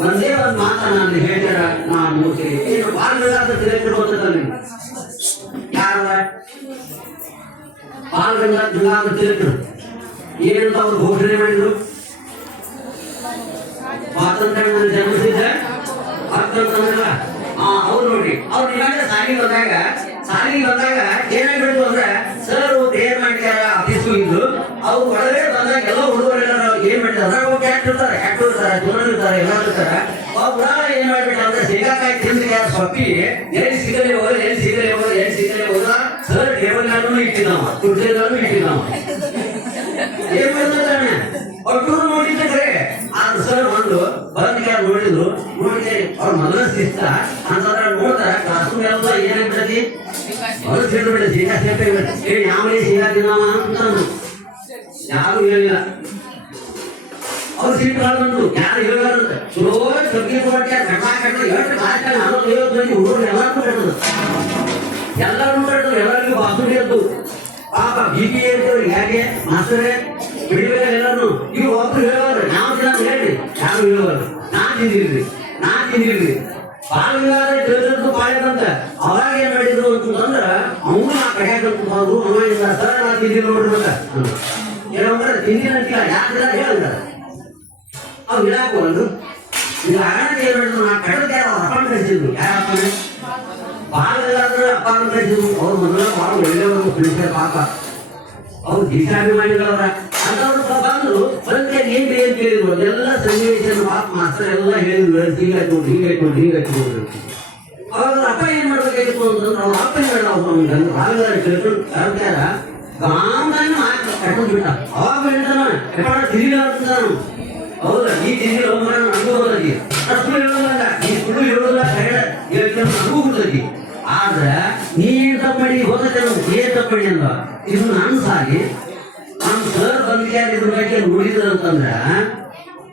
ಒಂದೇ ಒಂದು ಮಾತ ನಾನು ಹೇಳ್ತಾರ ನಾನು ನೋಡ್ತೀನಿ. ಏನು ಬಾಲ್ಗಂಗಾಧರ ತಿಲಕರು ಗೊತ್ತಲ್ಲ? ಯಾರ ಬಾಲ್ಗಂಗಾಧರ ತಿಲಕರು ಏನಂತ ಅವ್ರು ಘೋಷಣೆ ಮಾಡಿದ್ರು? ಸ್ವಾತಂತ್ರ್ಯ ಜನ್ಮಸಿದ್ಧ ಹಕ್ಕಂತಂದ್ರಲ್ಲ. ಅವ್ರು ನೋಡ್ರಿ, ಅವ್ರು ನಿಮಗೆ ಸಾಲಿಗೆ ಬಂದಾಗ ಏನಾಗ್ಬಿಡ್ತು ಅಂದ್ರೆ, ಸರ್ ಏನ್ ಮಾಡ್ತಾರ ಆಫೀಸು ಇದ್ದು ಅವ್ರು ಒಳಗಡೆ ಬಂದಾಗ ಎಲ್ಲ ಹುಡುಗರೆಲ್ಲ ಏನ್ ಮಾಡ್ತಾರೆ, ಕ್ಯಾಟ್ ಇರ್ತಾರೆ, ಚೂರನ್ ಇರ್ತಾರೆ, ಎಲ್ಲ ಇರ್ತಾರೆ. ಒಬ್ಬ ಏನ್ ಮಾಡ್ಬಿಟ್ಟ ಅಂದ್ರೆ ಶೇಂಗಾಕಾಯಿ ತಿಂದ್ರೆ ಸೊಪ್ಪಿ ಎಲ್ಲಿ ಸಿಗಲೇ ಹೋದ ಸರ್ ಟೇಬಲ್ ಇಟ್ಟಿದ್ದಾವ, ಕುರ್ಚಿಗಳನ್ನು ಇಟ್ಟಿದ್ದಾವ. ಏನ್ ಮಾಡ್ತಾನೆ ಒಟ್ಟೂರು ನೋಡಿದ್ದೆ ಕರೆ. ಆದ್ರೆ ಸರ್ ಒಂದು ಬಂದ್ ನೋಡಿದ್ರು, ನೋಡಿದ್ರೆ ಅವ್ರ ಮೊದಲ ಶಿಸ್ತ ಅಂತಂದ್ರೆ ನೋಡ್ತಾರ ಕ್ಲಾಸ್ ರೂಮ್ ಎಲ್ಲ ಏನಾಗ್ಬಿಡತಿ ಮೊದಲು ಸೇರ್ಬಿಡ ಶೇಂಗಾ ಸೇರ್ಪೆ ಯಾವ ಶೇಂಗಾ ತಿನ್ನವ ಅಂತಂದ್ರು. ಯಾರು ಹೇಳಿಲ್ಲ. ಅವ್ರು ಸೀಟ್ ಬಂದ್ರು, ಯಾರು ಹೇಳಾರಂತ ಚಲೋ ಸಬ್ಗಿ ಕೊಟ್ಟೆ ಕಟ್ಟ ಎಷ್ಟು ಕಾಷ್ಟ 40-50 ಮಂದಿ ಹುಡುಗರು ಎಲ್ಲರೂ ಕಟ್ಟದು, ಎಲ್ಲರಿಗೂ ಬಾಸುಡಿ ಎದ್ದು ಪಾಪ ಬಿಪಿ ಹೇಳ್ತೇವ್ರಿ. ಯಾಕೆ ಮಾಸ್ತರೇ ಬಿಡಿಬೇಕ ಎಲ್ಲರೂ? ಇವ್ರು ಒಬ್ರು ಹೇಳೋರು, ನಾವು ದಿನ ಹೇಳಿ ಯಾರು ಹೇಳೋರು, ನಾನ್ ತಿಂದಿಲ್ರಿ ಬಾಲ್ಗಂಗಾಧರ ತಿಲಕರು ಪಾಳ್ಯದಂತ. ಅವಾಗ ಏನ್ ಮಾಡಿದ್ರು ಅಂತಂದ್ರ ಅವನು ಆ ಕಟ್ಯಾಕಂತ ಹೋದ್ರು. ಅವ ಇಲ್ಲ ಸರ್ ನಾ ತಿಂದಿಲ್ಲ ನೋಡ್ರಿ ಅಂತ ಏನಂದ್ರೆ ತಿಂದಿಲ್ಲ ಅಂತಿಲ್ಲ, ಯಾಕಿಲ್ಲ ಹೇಳಿದ ಅವ್ ಇಡಾಕೋಲ್ರು. ಈಗ ಹಣ ಏನ್ ಮಾಡಿದ್ರು, ನಾ ಕಟ್ಟದ ಅಪ್ಪನ ಕಳಿಸಿದ್ರು. ಯಾರ ಅಪ್ಪನೇ? ಬಾಲ್ಗಂಗಾಧರ ಅಪ್ಪನ ಕಳಿಸಿದ್ರು. ಅವ್ರು ಮೊದಲ ಭಾಳ ಒಳ್ಳೆಯವರು ತಿಳಿಸ್ತಾರೆ ಪಾಪ. ಅವ್ರು ದೇಶಾಭಿಮಾನಿಗಳವ್ರ ಅಂತವ್ರು ಬಂದ್ರು. ಬಂದ್ರೆ ಏನ್ ಕೇಳಿದ್ರು, ಅದೆಲ್ಲ ಸನ್ನಿವೇಶ ಪಾಪ ಮಾಸ್ತರ್ ಎಲ್ಲ ಹೇಳಿದ್ರು, ಹಿಂಗಾಯ್ತು. ಅವಾಗ ಅಪ್ಪ ಏನ್ ಮಾಡ್ಬೇಕಾಗಿತ್ತು ಅಂತಂದ್ರೆ ಅವ್ರ ಅಪ್ಪ ಏನ್ ಹೇಳಿದ, ಅವ್ರು ಬಾಲ್ಗಂಗಾಧರ ತಿಲಕರು ಕರ್ತಾರ ಗಾಂಧಾನ ಕಟ್ಕೊಂಡ್ ಬಿಟ್ಟ. ಅವಾಗ ಹೇಳ್ತಾನ ತಿರುಗಿಲ್ಲ. ಹೌದಾ, ನೀ ತಿಂದಿಲ್ಲ ನನಗೂ ಹೋದಗಿ, ಸುಳ್ಳು ಹೇಳೋದಲ್ಲ, ನೀ ಸುಳ್ಳು ಹೇಳೋದಿಲ್ಲ, ನನಗೂ ಗೊತ್ತಗಿ. ಆದ್ರ ನೀ ಏನ್ ತಪ್ಪಡಿ ಹೋದಕ್ಕೆ ಏನ್ ತಪ್ಪಡಿ ಅಂದ. ಇದು ನಾನು ಸಾರಿ ನಮ್ ಸರ್ ಬಂದಿಗೆ ಇದ್ರ ಬಗ್ಗೆ ನೋಡಿದ್ರ ಅಂತಂದ್ರ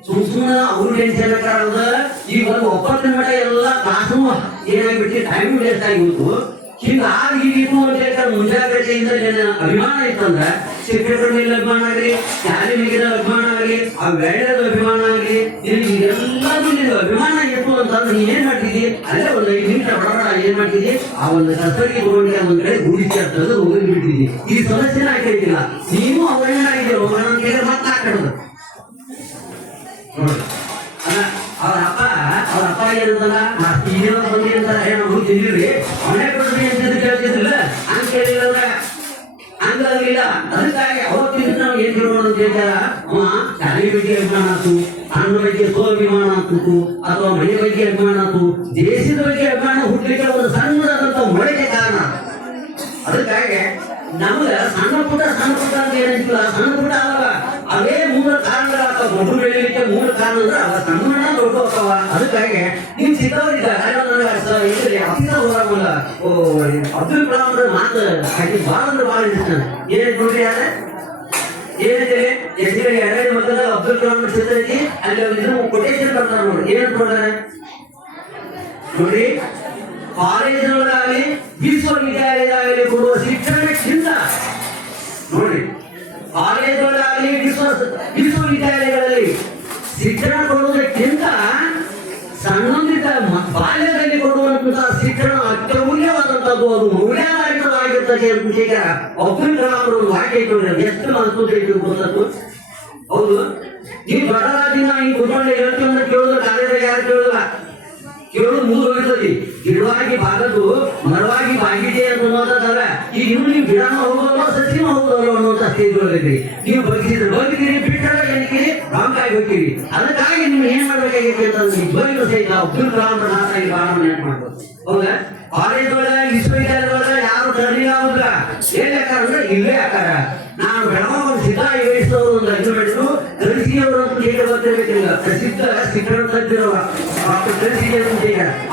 ಸುಮ್ಮನೆ ಅವ್ರು ಟೆನ್ಷನ್ ಆಗೋದ. ಈಗ ಒಂದು 9 ಮಟ್ಟ ಎಲ್ಲ ಕ್ಲಾಸು ಏನಾಗ್ಬಿಟ್ಟು ಟೈಮ್ ವೇಸ್ಟ್ ಆಗಿತ್ತು. ಹೀಗಾಗಿತ್ತು ಅಂತ ಮುಂಜಾಗ್ರತೆಯಿಂದ ಅಭಿಮಾನ ಇತ್ತಂದ್ರ ಶಿಕ್ಷಕರ ಮೇಲೆ ಅಭಿಮಾನ ಆಗಲಿ, ಶಾಲೆ ಮೇಲೆ ಅಭಿಮಾನ ಆಗಲಿ, ಆ ವೇಳೆದ ಅಭಿಮಾನ ಆಗಲಿ, ಎಲ್ಲದೂ ಅಭಿಮಾನ ಇತ್ತು ಅಂತಂದ್ರೆ ನೀ ಏನ್ ಮಾಡ್ತಿದ್ದಿ, ಅಲ್ಲೇ ಒಂದು 5 ನಿಮಿಷ ಬಡಬಡ ಏನ್ ಮಾಡ್ತಿದ್ದಿ, ಆ ಒಂದು ಕಸ್ತೂರಿ ತಗೊಂಡು ಒಂದ್ ಕಡೆ ಗೂಡಿಸಿ ಅಂತಂದ್ರೆ ಹೋಗಿ ಬಿಟ್ಟಿದ್ದಿ. ಈ ಸಮಸ್ಯೆನ ಹಾಕಿಲ್ಲ, ನೀವು ಅವರೇನಾಗಿದ್ದೀರ ಹೋಗೋಣ ಅಂತ ಹೇಳಿದ್ರೆ ಮತ್ತೆ ಹಾಕಿಡೋದು. ಅವ್ರ ಅಪ್ಪ ಏನಂತಲ್ಲ, ಈಗಿನ ಬಂದಿ ಅಂತ ನಾವು ತಿಂದಿದ್ರಿ, ಅವನೇ ಕೊಡ್ರಿ ಅಂತ ಕೇಳ್ತಿದ್ದಿಲ್ಲ, ಹಂಗ ಕೇಳಿಲ್ಲ, ಹಂಗಾಗಲಿಲ್ಲ. ಅದಕ್ಕಾಗಿ ಅವತ್ತಿನ ನಾವು ಏನ್ ತಿಳ್ಕೊಳ್ಳೋಣ ಅಂತ ಹೇಳ್ತಾರ, ಅವ ಶಾಲೆ ಬಗ್ಗೆ ಅಭಿಮಾನ ಆತು, ಅನ್ನ ಬಗ್ಗೆ ಅಭಿಮಾನ ಆತು, ಅಥವಾ ಮನೆ ಬಗ್ಗೆ ಅಭಿಮಾನ ಆತು, ದೇಶದ ಬಗ್ಗೆ ಅಭಿಮಾನ ಹುಟ್ಟಲಿಕ್ಕೆ ಒಂದು ಸಣ್ಣದಾದಂತ ಮೊಳಕೆ ಕಾರಣ. ಅದಕ್ಕಾಗಿ ನಮ್ಗ ಸಣ್ಣ ಪುಟ್ಟ ಅಂತ ಏನಂತಿಲ್ಲ, ಸಣ್ಣ ಪುಟ್ಟ ಅಲ್ಲವ, ಅವೇ 3 ಕಾರಣಗಳಾಗ್ತಾವ. ದೊಡ್ಡ ಬೆಳಿಲಿಕ್ಕೆ 3 ಕಾರಣ ಅಂದ್ರೆ ಅವ ಸಣ್ಣ ದೊಡ್ಡ ಹೋಗ್ತಾವ. ಅದಕ್ಕಾಗಿ ನೀವು ಚಿಕ್ಕವರಿದ್ದ ಆಫೀಸರ್ ಹೋದಾಗಲ್ಲ ಅಬ್ದುಲ್ ಕಲಾಂ ಅವ್ರ ಮಾತು ಹಾಕಿ ಭಾಳ ಅಂದ್ರೆ ಭಾಳ ಇಷ್ಟ. ಏನ್ ನೋಡ್ರಿ, ಯಾರ ಏನಿದೆ ಎರಡು ಮಕ್ಕಳ ಅಬ್ದುಲ್ ಕಲಾಂ ಚಿತ್ರ ಐತಿ, ಅಲ್ಲಿ ಇದನ್ನು ಕೊಟೇಶನ್ ಬರ್ತಾರ ನೋಡ್ರಿ. ಏನ್ ಕೊಡ್ತಾರೆ ನೋಡ್ರಿ, ಕಾಲೇಜ್ಗಳಾಗಲಿ ವಿಶ್ವವಿದ್ಯಾಲಯದಾಗಲಿ ಕೊಡುವ ಶಿಕ್ಷಣಕ್ಕಿಂತ ನೋಡಿ, ಕಾಲೇಜುಗಳಾಗಲಿ ವಿಶ್ವವಿದ್ಯಾಲಯಗಳಲ್ಲಿ ಶಿಕ್ಷಣ ಕೊಡುವುದಕ್ಕಿಂತ ಸಂಬಂಧಿತ ಬಾಲ್ಯದಲ್ಲಿ ಕೊಡುವಂತಹ ಶಿಕ್ಷಣ ಅತ್ಯಮೂಲ್ಯವಾದಂಥದ್ದು, ಅದು ಮೌಲ್ಯಾಧಾರಿತವಾಗಿರ್ತದೆ ಅಂತ ಈಗ ಅಬ್ದುಲ್ ಕಲಾಂ ಅವರು ವಾಕ್ಯ ಇಟ್ಕೊಂಡ್ರೆ ಎಷ್ಟು ಮಹತ್ವದ ಇಟ್ಟು ಗೊತ್ತದ್ದು. ಹೌದು, ನೀವು ದೊಡ್ಡರಾಜಿನ ಈ ಕುತ್ಕೊಂಡು ಹೇಳ್ತೀವಿ ಅಂದ್ರೆ ಕೇಳೋದು, ಕಾಲೇಜಾಗ ಯಾರು ಕೇಳೋದಿಲ್ಲ, ಕೇಳೋದು 3 ಹೋಗಿರ್ತದೆ. ಗಿಡವಾಗಿ ಬಾಗದು ಮರವಾಗಿ ಬಾಗಿದೆ ಅನ್ನೋದಲ್ಲ. ಈಗ ಇನ್ನು ನೀವು ಗಿಡನ ಹೋಗೋದಲ್ಲ, ಸಸಿನ ಹೋಗೋದಲ್ಲ ಅನ್ನುವಂತ ಸ್ಟೇಜ್ ಒಳಗಿದ್ರಿ. ನೀವು ಬಗ್ಗಿದ್ದೀರಿ, ಬಿಟ್ಟರೆ ಏನಕ್ಕಿರಿ ರಾಂಗಾಗಿ ಹೋಗ್ತೀರಿ. ಅದಕ್ಕಾಗಿ ನೀವು ಏನ್ ಮಾಡ್ಬೇಕಾಗಿತ್ತು ಅಂತಂದ್ರೆ ನಿಜವಾಗಿಯೂ ಸಹಿತ ಅಬ್ದುಲ್ ಕಲಾಂ ನಾಸಾಗಿ ಬಹಳ ನೆನಪು ಮಾಡ್ಬೋದು. ಹೌದಾ, ಕಾಲೇಜೊಳಗ ವಿಶ್ವವಿದ್ಯಾಲಯದೊಳಗ ಯಾರು ಟರ್ನಿಂಗ್ ಆಗುದಿಲ್ಲ. ಏನ್ ಯಾಕಾರ ಅಂದ್ರೆ ಇಲ್ಲೇ ಯಾಕಾರ ನಾನು ಬೆಳಗಾವಿ ಸಿದ್ದರಾಮಯ್ಯವರು ಒಂದು ಅರ್ಜಿ ಮಾಡಿದ್ರು. ಕರ್ಸಿಯವರು ಅಂತ ಹೇಗೆ ಗೊತ್ತಿರಬೇಕಿಲ್ಲ, ಪ್ರಸಿದ್ಧ ಶಿಕ್ಷಣ ತಜ್ಞರವ ಡಾಕ್ಟರ್ ಕರ್ಸಿ ಅಂತ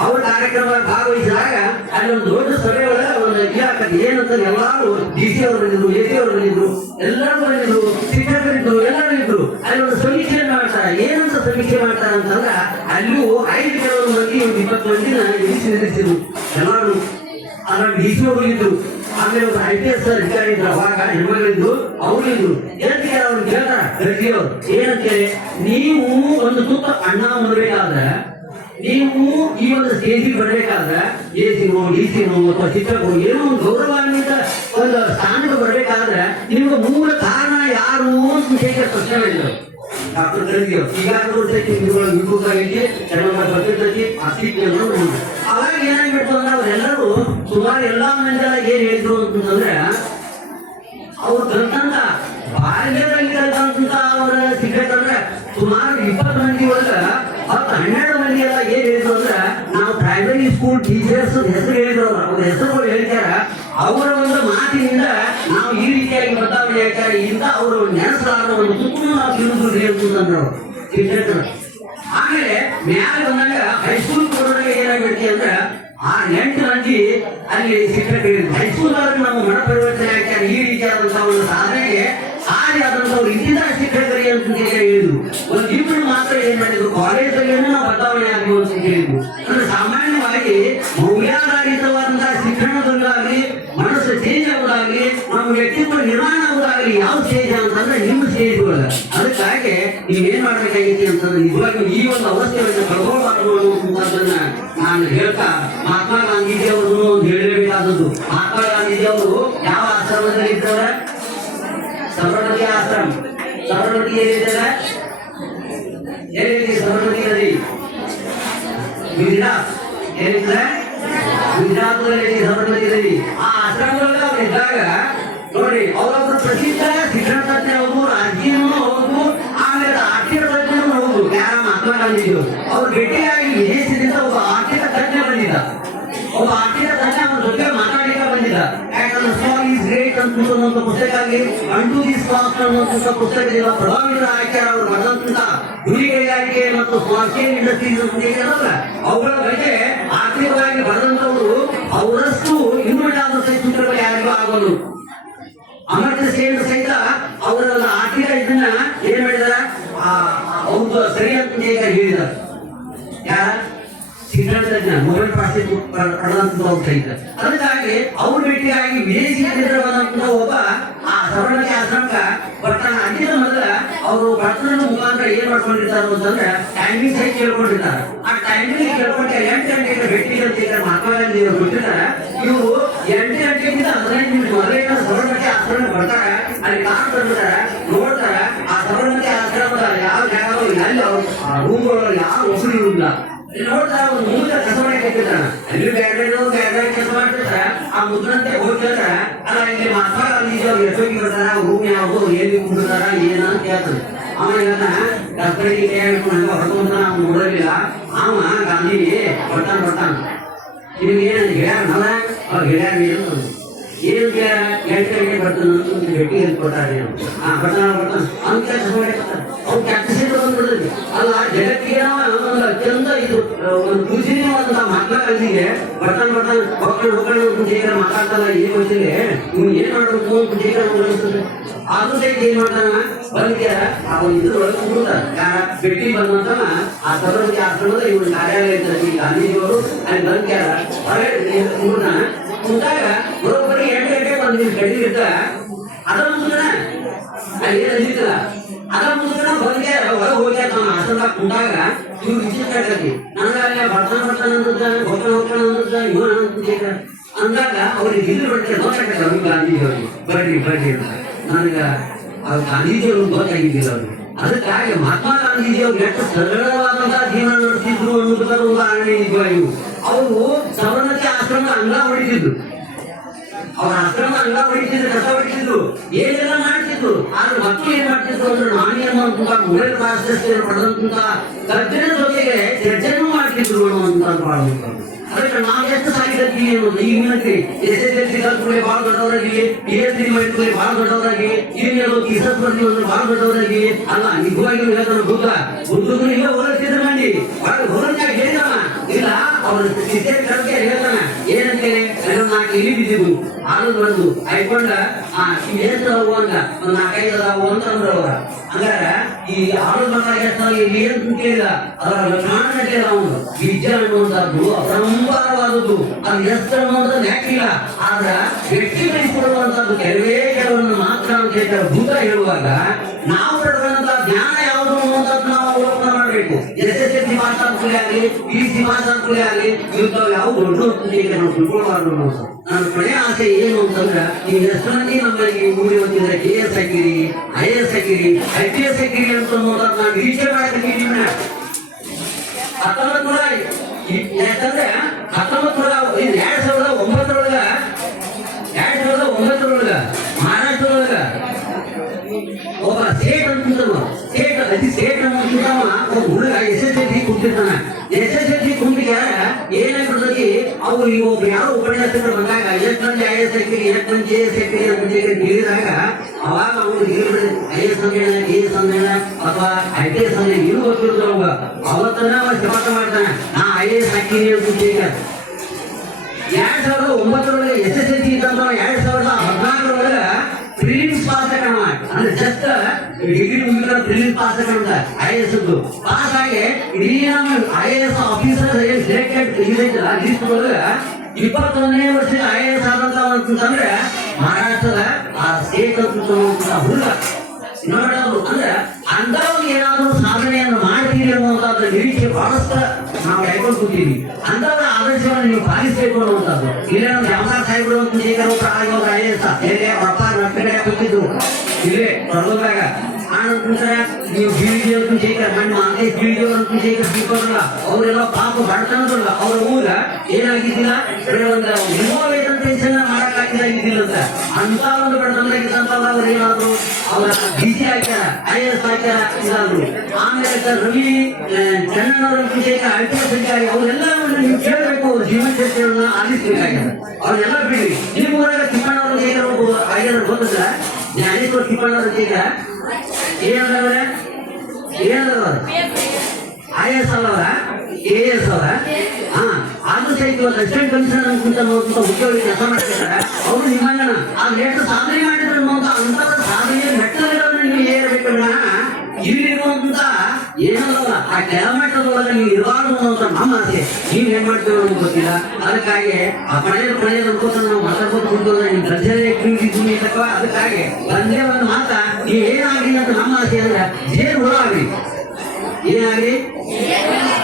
ಅವ್ರ ಕಾರ್ಯಕ್ರಮ ಭಾಗವಹಿಸಿದಾಗ ಅಲ್ಲಿ ಒಂದು ದೊಡ್ಡ ಸಭೆ ಒಳಗೆ ಒಂದು ಗೊತ್ತಾಗತ್ತೆ ಏನಂತ ಎಲ್ಲಾರು DC ಅವರು ಬಂದಿದ್ರು, AC ಅವರು ಬಂದಿದ್ರು, ಎಲ್ಲರೂ ಬಂದಿದ್ರು, ಶಿಕ್ಷಕರಿದ್ರು, ಎಲ್ಲರೂ ಇದ್ರು. ಅಲ್ಲಿ ಒಂದು ಸಮೀಕ್ಷೆ ಮಾಡ್ತಾರೆ. ಏನಂತ ಸಮೀಕ್ಷೆ ಮಾಡ್ತಾರೆ ಅಂತಂದ್ರೆ ಅಲ್ಲೂ 5 ಕೆಲವರು ಮಂದಿ 20 ಮಂದಿನ ನಿಲ್ಲಿಸಿದ್ರು ಎಲ್ಲಾರು. ಅದ್ರಲ್ಲಿ DC ಅವರು ಇದ್ರು, ಆಮೇಲೆ ಒಂದು IPS ಅಧಿಕಾರಿ ಇದ್ರು, ಅವಾಗ ಹೆಣ್ಮಗಳಿದ್ರು, ಅವರು ಇದ್ರು. ಏನಂತ ಅವ್ರು ಕೇಳ್ತಾರ ಗಡ್ಡಿ ಅವರು ಏನಂತೇಳಿ, ನೀವು ಒಂದು ತುತ್ತ ಅಣ್ಣ ಮಾಡಬೇಕಾದ್ರೆ, ನೀವು ಈ ಒಂದು ಸ್ಟೇಜಿಗೆ ಬರ್ಬೇಕಾದ್ರೆ AC-ನೋ DC-ನೋ ಅಥವಾ ಶಿಕ್ಷಕರು ಏನೋ ಒಂದು ಗೌರವಾನ್ವಿತ ಒಂದು ಸ್ಥಾನಕ್ಕೆ ಬರ್ಬೇಕಾದ್ರೆ ನಿಮ್ಗೆ ಮೂಲ ಕಾರಣ ಯಾರು ಅಂತ ಹೇಗೆ ಪ್ರಶ್ನೆ ಮಾಡಿದ್ರು ಡಾಕ್ಟರ್ ಗಡ್ಡಿ ಅವರು. ಈಗಾಗಲೂ ಯೂಟ್ಯೂಬ್ದಾಗೈತಿ, ಕೆಲವೊಂದು ಬರ್ತಿರ್ತೈತಿ, ಅವಾಗ ಏನಾಗ್ಬಿಟ್ಟು ಅಂದ್ರೆ ಅವರೆಲ್ಲರೂ ಸುಮಾರು ಎಲ್ಲಾ ಮಂದಿ ಏನ್ ಹೇಳಿದ್ರು ಅಂತಂದ್ರೆ, ಅವ್ರು ಕಲ್ತಂತ ಬಾಲ್ಯದಲ್ಲಿ ಕಲ್ತಂತ ಅವರ ಶಿಕ್ಷಕರಂದ್ರೆ ಸುಮಾರು 20 ಮಂದಿ ಒಳಗ 10-12 ಮಂದಿ ಎಲ್ಲ ಏನ್ ಹೇಳಿದ್ರು ಅಂದ್ರೆ, ನಾವು ಪ್ರೈಮರಿ ಸ್ಕೂಲ್ ಟೀಚರ್ಸ್ ಹೆಸರು ಹೇಳಿದ್ರು. ಅವ್ರ ಹೆಸರುಗಳು ಹೇಳ್ತಾರ. ಅವರ ಒಂದು ಮಾತಿನಿಂದ ನಾವು ಈ ರೀತಿಯಾಗಿ ಬದಲಾವಣೆ ಆಗ್ತಾರೆ. ಇಂತ ಅವರು ನೆನೆಸಲಾದ ಒಂದು ತುಪ್ಪು ನಾವು ತಿಳಿದು ಹೇಳ್ತಂದ್ರು ಶಿಕ್ಷಕರು. ಆಮೇಲೆ ಮ್ಯಾಲೆ ಬಂದಾಗ ಹೈಸ್ಕೂಲ್ ಕೊಡೋದಾಗ ಏನಾಗ್ಬಿಡ್ತಿ ಅಂದ್ರೆ 8 ಮಂದಿ ಅಲ್ಲಿ ಶಿಕ್ಷಕರು ಹೈಸ್ಕೂಲ್ ಅವ್ರಿಗೆ ನಾವು ಮನ ಪರಿವರ್ತನೆ ಆಗ್ತಾರೆ. ಈ ರೀತಿಯಾದಂತಹ ಒಂದು ಸಾಧನೆಗೆ ಸಾರಿ ಆದಂತವ್ರು ಇಂದಿನ ಶಿಕ್ಷಕರಿಗೆ ಅಂತ ಹೇಳಿದ್ರು. ಒಂದು ಇಬ್ಬರು ಮಾತ್ರ ಏನ್ ಮಾಡಿದ್ರು, ಕಾಲೇಜಲ್ಲಿ ನಾವು ಬದಲಾವಣೆ ಆಗಬಹುದು ಅಂತ ಹೇಳಿದ್ರು. ಅಂದ್ರೆ ಸಾಮಾನ್ಯವಾಗಿ ಮೌಲ್ಯಾಧಾರಿತವಾದಂತಹ ಶಿಕ್ಷಣದಲ್ಲಾಗಲಿ, ಮನಸ್ಸು ಚೇಂಜ್ ಆಗೋದಾಗ್ಲಿ, ನಮ್ಮ ವ್ಯಕ್ತಿತ್ವ ನಿರ್ಮಾಣ ಆಗೋದಾಗ್ಲಿ ಯಾವ ಸ್ಟೇಜ್ ಅಂತಂದ್ರೆ ನಿಮ್ಮ ಸ್ಟೇಜ್ಗಳ. ಅದಕ್ಕಾಗಿ ನೀವೇನ್ ಮಾಡ್ಬೇಕಾಗೈತಿ ಅಂತಂದ್ರೆ ನಿಜವಾಗಿ ಈ ಒಂದು ಅವಸ್ಥೆಯನ್ನು ಕಳ್ಕೊಳ್ಬಾರ್ದು ಅನ್ನುವಂಥದ್ದನ್ನ ನಾನು ಹೇಳ್ತಾ, ಮಹಾತ್ಮ ಗಾಂಧೀಜಿ ಅವರು ಒಂದು ಹೇಳಬೇಕಾದದ್ದು. ಮಹಾತ್ಮ ಗಾಂಧೀಜಿ ಅವರು ಯಾವ ಆಶ್ರಮದಲ್ಲಿ ಇದ್ದಾರೆ? ಸಬರಮತಿ ಆಶ್ರಮ. ಸಬರಮತಿ ಏನಿದ್ದಾರೆ? ಏನಿದೆ ಸಬರಮತಿ ನದಿ? ಗುಜರಾತ್. ಏನಿದ್ರೆ ಗುಜರಾತ್ನಲ್ಲಿ ಸಬರಮತಿ ನದಿ. ಆ ಆಶ್ರಮದಲ್ಲಿ ಅವ್ರು ಇದ್ದಾಗ ನೋಡಿ, ಅವರೊಬ್ಬರು ಪ್ರಸಿದ್ಧ ಶಿಕ್ಷಣ ತಜ್ಞರು, ರಾಜಕೀಯನೂ ಹೌದು, ಆಮೇಲೆ ಆರ್ಥಿಕ ತಜ್ಞರು ಹೌದು. ಯಾರ? ಮಹಾತ್ಮ ಗಾಂಧೀಜಿಯವರು. ಅವ್ರು ಭೇಟಿಯಾಗಿ ವಿದೇಶದಿಂದ ಒಬ್ಬ ಆರ್ಥಿಕ ತಜ್ಞ ಬಂದಿದ್ದ. ಒಬ್ಬ ಆರ್ಥಿಕ ತಜ್ಞ ಅವ್ರ ಜೊತೆ ಮಾತಾಡಿಕ ಬಂದಿದ್ದ. ಯಾಕಂದ್ರೆ ಸ್ಮಾಲ್ ಈಸ್ ಗ್ರೇಟ್ ಅಂತ ಪುಸ್ತಕ ಆಗಲಿ, ಅಂಟು ದಿ ಸ್ಮಾಲ್ ಅನ್ನುವಂಥ ಪುಸ್ತಕದಿಂದ ಪ್ರಭಾವಿತ ಆಚಾರ ಅವರು ಬರೆದಂತ ಗುರಿ ಕೈಗಾರಿಕೆ ಮತ್ತು ಸ್ಮಾಲ್ ಸ್ಕೇಲ್ ಇಂಡಸ್ಟ್ರೀಸ್ ಅಂತ ಹೇಳಿದ್ರಲ್ಲ, ಅವುಗಳ ಬಗ್ಗೆ ಆರ್ಥಿಕವಾಗಿ ಬರೆದಂತವರು ಅವರಷ್ಟು ಇನ್ನುಳಿದ ಸೂತ್ರಗಳು ಯಾರಿಗೂ ಆಗೋದು. ಅಮರ್ತ್ಯ ಸೇನ್ ಸಹಿತ ಅವರೆಲ್ಲ ಆರ್ಥಿಕ ಇದನ್ನ ಏನ್ ಮಾಡಿದಾರ, ಅವ್ರದ್ದು ಸರಿ ಅಂತ ಹೇಳಿದಾರೆ. ಯಾರ? ಶಿಕ್ಷಣ ತಜ್ಞ, ಮೊಬೈಲ್ ಪ್ರಾಸೆಸ್ ಪಡೆದಂತವ್ರು ಸಹಿತ. ಅದಕ್ಕಾಗಿ ಅವ್ರ ಭೇಟಿಯಾಗಿ ವಿದೇಶಿಯಿಂದ ಬಂದಂತ ಒಬ್ಬ ಆ ಸಬರಮತಿ ಆಶ್ರಮಕ್ಕೆ ಬರ್ತಾನೆ. ಅಲ್ಲಿಂದ ಮೊದಲ ಅವರು ಬರ್ತನ ಮುಖಾಂತರ ಏನ್ ಮಾಡ್ಕೊಂಡಿರ್ತಾರೆ ಅಂತಂದ್ರೆ ಟೈಮಿಂಗ್ ಸಹಿತ ಕೇಳ್ಕೊಂಡಿರ್ತಾರೆ. ಆ ಟೈಮಿಂಗ್ ಕೇಳ್ಕೊಂಡೆ 8 ಗಂಟೆಗೆ ಭೇಟಿ ಅಂತ ಮಹಾತ್ಮ ಗಾಂಧಿ ಅವರು ಬಿಟ್ಟಿದ್ದಾರೆ. ಇವರು 8 ಗಂಟೆಗಿಂತ 15 ನಿಮಿಷ ಮೊದಲೇ ಸಬರಮತಿ ಆಶ್ರಮ ಬರ್ತಾರೆ. ಅಲ್ಲಿ ಕಾರ್ ತಂದಿದ್ದಾರೆ, ನೋಡ್ತಾರೆ ಆ ಸಬರಮತಿ ಆಶ್ರಮದ ಯಾವ ಜಾಗ ಅಲ್ಲಿ ರೂಮ್ಗಳು ಯಾವ ಒಬ್ಬರು ಇರುವುದಿಲ್ಲ. ನೋಡ್ತಾರ ಒಂದು ಮೂಲ ಕಸವಣೆ ಕಟ್ಟಿರ್ತಾರ. ಅಲ್ಲಿ ಬೇರೆ ಕೆಲಸ ಮಾಡ್ತಿರ್ತಾರ. ಆ ಮುದ್ರಂತೆ ಹೋಗ್ತಿರ್ತಾರ. ಅಲ್ಲ ಇಲ್ಲಿ ಮಹಾತ್ಮ ಗಾಂಧೀಜಿ ಅವ್ರು ಎಷ್ಟೊಂಗಿ ಬರ್ತಾರ, ರೂಮ್ ಯಾವುದು, ಎಲ್ಲಿ ಕುಂಡಿರ್ತಾರ, ಏನ ಅಂತ ಹೇಳ್ತಾರೆ. ಆಮೇಲೆ ಕಸ್ತೂರಿಗೆ ಹೇಳ್ಕೊಂಡು ಹೊರಕೊಂತ ನಾವು ನೋಡಲಿಲ್ಲ. ಅವ ಗಾಂಧಿ ಬರ್ತಾನ. ನಿಮ್ಗೆ ಏನ್ ಗಿಡ್ಯಾರನಲ್ಲ, ಅವ್ರು ಗಿಡ್ಯಾರ ಏನು 8 ಗಂಟೆಗೆ ಬರ್ತಾನ ಅಂತ ಭೇಟಿ ಕೊಟ್ಟಾರೆ. ಬರ್ತಾನ ಅಂತ ಅವ್ರು ಕ್ಯಾಪ್ಟನ್ ಬಂದ್ಬಿಡ್ತದೆ. ಅಲ್ಲ ಜಗತ್ತಿಗೆ ಒಂದು ಅತ್ಯಂತ ಇದು ಒಂದು ಪೂಜನೀಯವಾದಂತಹ ಮಹಾತ್ಮ ಗಾಂಧಿಗೆ ಬರ್ತಾನ ಹೋಗೋಣ ಅಂತ ಮಾತಾಡ್ತಾರ. ಏನ್ ಗೊತ್ತಿಲ್ಲ ಇವ್ನು ಏನ್ ಮಾಡ್ಬೇಕು ಅಂತ ಅನಿಸ್ತದೆ. ಅದು ಸಹಿತ ಏನ್ ಮಾಡ್ತಾನ ಬಂದ್ಯಾರ ಅವನು ಇದ್ರೊಳಗೆ ಕುಂತಾರ. ಯಾರ ಭೇಟಿ ಬಂದಂತನ ಆ ಸಬರಮತಿ ಆಶ್ರಮದ ಇವ್ರ ಕಾರ್ಯಾಲಯ ಇರ್ತದೆ ಗಾಂಧೀಜಿಯವರು. ಅಲ್ಲಿ ಬಂದ್ಯಾರ ಹೊರಗೆ ಕುಂತಾಗ ಬರೋಬ್ಬರಿ 8 ಗಂಟೆಗೆ ಒಂದು ನಿಮಿಷ ಕಡಿದಿರ್ತ. ಅದರ ಮುಂದನ ಅಲ್ಲಿ ಏನಿಲ್ಲ. ಅದರ ಮುಂದನ ಬಂದ್ಯಾರ ಹೊರಗೆ ಹೋಗ್ಯಾರ. ನಮ್ಮ ಆಶ್ರಮದಾಗ ಕುಂತಾಗ ಇವ್ರು ವಿಚಿತ್ರ ಆಗತಿ. ನನಗೆ ಬರ್ತಾನ ಹೋಗ್ತಾನ ಇವನ ಅಂದಾಗ ಅವ್ರಿಗೆ ಇಲ್ಲಿ ಬರ್ತಾರೆ ಗೊತ್ತಾಗ್ತದೆ ಗಾಂಧೀಜಿಯವ್ರಿಗೆ. ಬರ್ರಿ ಅಂತ ನನಗ ಗಾಂಧೀಜಿಯವರು ಗೊತ್ತಾಗಿದ್ದಿಲ್ಲ ಅವ್ರಿಗೆ. ಅದಕ್ಕಾಗಿ ಮಹಾತ್ಮ ಗಾಂಧೀಜಿಯವ್ರು ಎಷ್ಟು ಸರಳವಾದಂತಹ ಜೀವನ ನಡೆಸಿದ್ರು ಅನ್ನೋದಕ್ಕೆ ಉದಾಹರಣೆ ನಿಜವಾಗಿಯೂ. ಅವರು ಸಬರಮತಿ ಆಶ್ರಮ ಅಂಗ ಹೊಡಿತಿದ್ರು. ಅವ್ರ ಆಶ್ರಮ ಅಂಗ ಹೊಡಿತಿದ್ರು, ಕಸ ಹೊಡಿತಿದ್ರು, ಏನೆಲ್ಲ ಮಾಡ್ತಿದ್ರು. ಆದ್ರೆ ಮಕ್ಕಳು ಏನ್ ಮಾಡ್ತಿದ್ರು ಅಂದ್ರೆ ನಾನಿ ಅನ್ನುವಂತ ಮೊಬೈಲ್ ಪ್ರಾಸೆಸ್ ಪಡೆದಂತ ತಜ್ಞರ ಜೊತೆಗೆ ಚರ್ಚೆನೂ ಮಾಡ್ತಿದ್ರು ಅನ್ನುವಂತ. ಅದಕ್ಕೆ ನಾವು ಎಷ್ಟು ಸಾಗಿರ್ತೀವಿ ಅನ್ನೋದು ಈಗ ವಿನಂತಿ. SSLC ಕಲ್ತ್ಕೊಳ್ಳಿ ಬಹಳ ದೊಡ್ಡವರಾಗಿ, PhD ಮಾಡಿಕೊಳ್ಳಿ ಬಹಳ ದೊಡ್ಡವರಾಗಿ, ಇನ್ನೇನು ಟೀಚರ್ಸ್ ಬರ್ತೀವಿ ಅಂದ್ರೆ ಬಹಳ ದೊಡ್ಡವರಾಗಿ. ಅಲ್ಲ ನಿಜವಾಗಿ ಹೇಳ್ತಾನೆ ಬುದ್ಧಗೂ ಇಲ್ಲ ಹೊರತಿದ್ರು ಮಂದಿ ಬಹಳ ಹೊರತಾಗಿ ಹೇಳ್ತಾನ. ಇಲ್ಲ ಅವ್ರ ಶಿಷ್ಯ ಕಲ್ಕೆ ಹೇಳ್ತಾನ ಏನಂತೇಳಿ ನಾಲ್ಕು ಇಲಿ ಬಿದ್ದಿದ್ವು ಆಲದ ಬಂದು ಆಯ್ಕೊಂಡ ಎಷ್ಟು ಹೋಗುವಂಗ ಒಂದ್ 4-5 ಅದಾವು ಅಂತಂದ್ರು ಅವ್ರ. ಹಂಗಾರ ಈ ಆಲದ ಬಂದಾಗ ಎಷ್ಟು ಇಲ್ಲಿ ಏನ್ ಕೇಳಿಲ್ಲ ಅದರ ಲಕ್ಷಣ ನಟಿಲ್ಲ ಅವನು ಬೀಜ ಅನ್ನುವಂಥದ್ದು ಅಪರಂಪಾರವಾದದ್ದು. ಅದು ಎಷ್ಟು ಅನ್ನುವಂಥದ್ದು ಯಾಕಿಲ್ಲ ಆದ್ರ ವ್ಯಕ್ತಿ ಬೆಳೆಸಿಕೊಳ್ಳುವಂಥದ್ದು ಕೆಲವೊಂದು ಮಾತ್ರ ಅಂತ ಹೇಳ್ತಾರೆ. ಭೂತ ಹೇಳುವಾಗ ನಾವು ಪಡೆದಂತ ಜ್ಞಾನ ಯಾವುದು ಅನ್ನುವಂಥದ್ದು ನಾವು ಅವಲೋಕನ ಮಾಡಬೇಕು. SSLC ಪಾಸ್ ಅನುಕೂಲ ಆಗಲಿ, PUC ಪಾಸ್ ಅನುಕೂಲ ಆಗಲಿ, ಇವ್ರು ಯಾವ ದೊಡ್ಡ ನಾವು ತಿಳ್ಕೊಳ್ಬಾರ್ದು. ನನ್ನ ಕೊನೆ ಆಸೆ ಏನು ಅಂತಂದ್ರೆ ನೀವು ಎಷ್ಟು ಮಂದಿ ನಮ್ಮಲ್ಲಿ ಮೂಡಿ ಹೊತ್ತಿದ್ರೆ KS ಹಾಕಿರಿ, IAS ಹಾಕಿರಿ, IPS ಹಾಕಿರಿ ಅಂತ ಅನ್ನೋದನ್ನ ನಾನು ನಿರೀಕ್ಷೆ ಮಾಡಕ್ಕೆ ನಿಮ್ಮನ್ನ 2009 ಮಹಾರಾಷ್ಟ್ರದೊಳಗ ಒಬ್ಬ ಸೇಟ್ ಅಂತಂದವ ಸೇಟ್ ಅನ್ನೋಂಥವ ಒಬ್ಬ ಹುಡುಗ SSLC ಕುಂತಿರ್ತಾನ. SSLC ಕುಂತಿಗೆ ಏನಾಗ್ಬಿಡ್ತೈತಿ ಅವ್ರು ಈಗ ಒಬ್ಬ ಯಾರೋ ಉಪನ್ಯಾಸಕರು ಬಂದಾಗ ಎಷ್ಟು ಮಂದಿ IAS ಹಾಕಿರಿ, ಎಷ್ಟು ಮಂದಿ JS ಹಾಕಿರಿ ಅಂತ ಹೇಳಿದಾಗ ಅವಾಗ ಅವ್ರು IAS ಅಂದೇಳ, KS ಅಂದೇಳ ಅಥವಾ IPS ಅಂದೇಳ ಇನ್ನು ಗೊತ್ತಿರ್ತಾವ. ಅವತ್ತನ್ನ ಅವ ಶಪಥ ಮಾಡ್ತಾನೆ ನಾ IAS ಹಾಕಿನಿ ಅಂತ. 2009 SSLC ಇದ್ದಂತ 2014 ಪ್ರಿಲಿಮ್ಸ್ ಪಾಸ್ ಹಾಕೋಣ ಅಂದ್ರೆ ಜಸ್ಟ್ ಡಿಗ್ರಿ ಮುಗಿದ ಪ್ರಿಲಿಮ್ಸ್ ಪಾಸ್ ಹಾಕೋಣ IAS ಪಾಸ್ ಆಗಿ ಇಡೀ ನಮ್ಮ IAS ಆಫೀಸರ್ ಸೆಲೆಕ್ಟೆಡ್ ಇದೈತಲ್ಲ ಲಿಸ್ಟ್ ಒಳಗ 21ನೇ ವರ್ಷದ IAS ಆದಂತ ಅಂತಂದ್ರೆ ಮಹಾರಾಷ್ಟ್ರದ ಆ ಸ್ಟೇಟ್ ಅಂತ ಹುಡುಗ ನೋಡೋದು. ಅಂದ್ರೆ ಅಂಥವ್ರು ಏನಾದ್ರು ಸಾಧನೆಯನ್ನು ಮಾಡ್ತೀರಿ ಅನ್ನುವಂಥದ್ದು ನಿರೀಕ್ಷೆ ಬಹಳಷ್ಟು ನಾವು ಹಾಕೊಂಡು ಕೂತೀವಿ. ಅಂಥವ್ರ ಆದರ್ಶವನ್ನು ನೀವು ಪಾಲಿಸಬೇಕು ಅನ್ನುವಂಥದ್ದು. ಇಲ್ಲೇ ನಮ್ಮ ಜಾಮದಾರ್ ಸಾಹೇಬರು ಅಂತ IAS ಕೂತಿದ್ರು ಇಲ್ಲೇ ಹೊರದಾಗ ಆನಂತರ ನೀವು ಅವರೆಲ್ಲ ಪಾಪ ಬಡತನದಲ್ಲ ಅವ್ರ ಊರ ಏನಾಗಿದ್ದಿಲ್ಲ ಒಂದು ರಿನೋವೇಷನ್ ಮಾಡಕ್ಕಾಗಿದ್ದಿಲ್ಲ ಅಂತ ಅಂತ ಒಂದು ಬಡತನದಾಗಿದ್ದಂತವ್ರು ಅವ್ರು ಏನಾದ್ರು ಅವರ BC ಹಾಕ್ಯಾರ, IAS ಹಾಕ್ಯಾರ ಇದಾದ್ರು. ಆಮೇಲೆ ರವಿ ಚನ್ನಣ್ಣವರ IPS ಅಧಿಕಾರಿ ಅವರೆಲ್ಲ ನೀವು ಕೇಳಬೇಕು. ಅವ್ರ ಜೀವನ ಚರಿತ್ರೆಗಳನ್ನ ಆಲಿಸಬೇಕಾಗ್ಯದ. ಅವ್ರೆಲ್ಲ ಬಿಡ್ರಿ. ನಿಮ್ಮ ಊರಾಗ ತಿಮ್ಮಣ್ಣವ್ರ ಆಗ್ಯಾರ ಗೊತ್ತಿಲ್ಲ. ಜ್ಞಾನೇಶ್ವರ ತಿಮ್ಮಣ್ಣವ್ರ ಏನದವ್ರೆ IAS ಅಲ್ಲವರ KS ಅವರ ಅದು ಸಹಿತ ಅಸಿಸ್ಟೆಂಟ್ ಕಮಿಷನರ್ ಅಂತ ಮುಖ್ಯವಾಗಿ ಕೆಲಸ ಮಾಡ್ತಿದ್ದಾರೆ. ಅವರು ನಿಮ್ಮನ್ನ ಆದ್ರೆ ಎಷ್ಟು ಸಾಧನೆ ಮಾಡಿದ್ರು ಅನ್ನುವಂತ ಅಂತಹ ಸಾಧನೆಯ ಮೆಟ್ಟಲುಗಳನ್ನು ನೀವು ಏರಬೇಕಲ್ಲ. ಇಲ್ಲಿರುವಂತ ಏನಲ್ಲ ಆ ಕೆಳಮಟ್ಟದೊಳಗೆ ನೀವು ಇರಬಾರ್ದು ಅನ್ನುವಂತ ನಮ್ಮ ಆಸೆ. ನೀವ್ ಏನ್ ಮಾಡ್ತೀವಿ ಅನ್ನೋದು ಗೊತ್ತಿಲ್ಲ. ಅದಕ್ಕಾಗಿ ಆ ಪಡೆಯೋದು ಅನ್ಕೋತ ನಾವು ಮಾತಾಡ್ಕೊಂಡು ಕುಂತೋದ್ರೆ ನಿಮ್ ಕಲ್ಚರ್ ಆಕ್ಟಿವಿಟೀಸ್ ಅಥವಾ ಅದಕ್ಕಾಗಿ ಒಂದೇ ಒಂದು ಮಾತ ನೀವು ಏನಾಗ್ರಿ ಅಂತ ನಮ್ಮ ಆಸೆ ಅಂದ್ರೆ ಜೇನು ಹುಳ ಆಗ್ರಿ. ಏನಾಗ್ರಿ?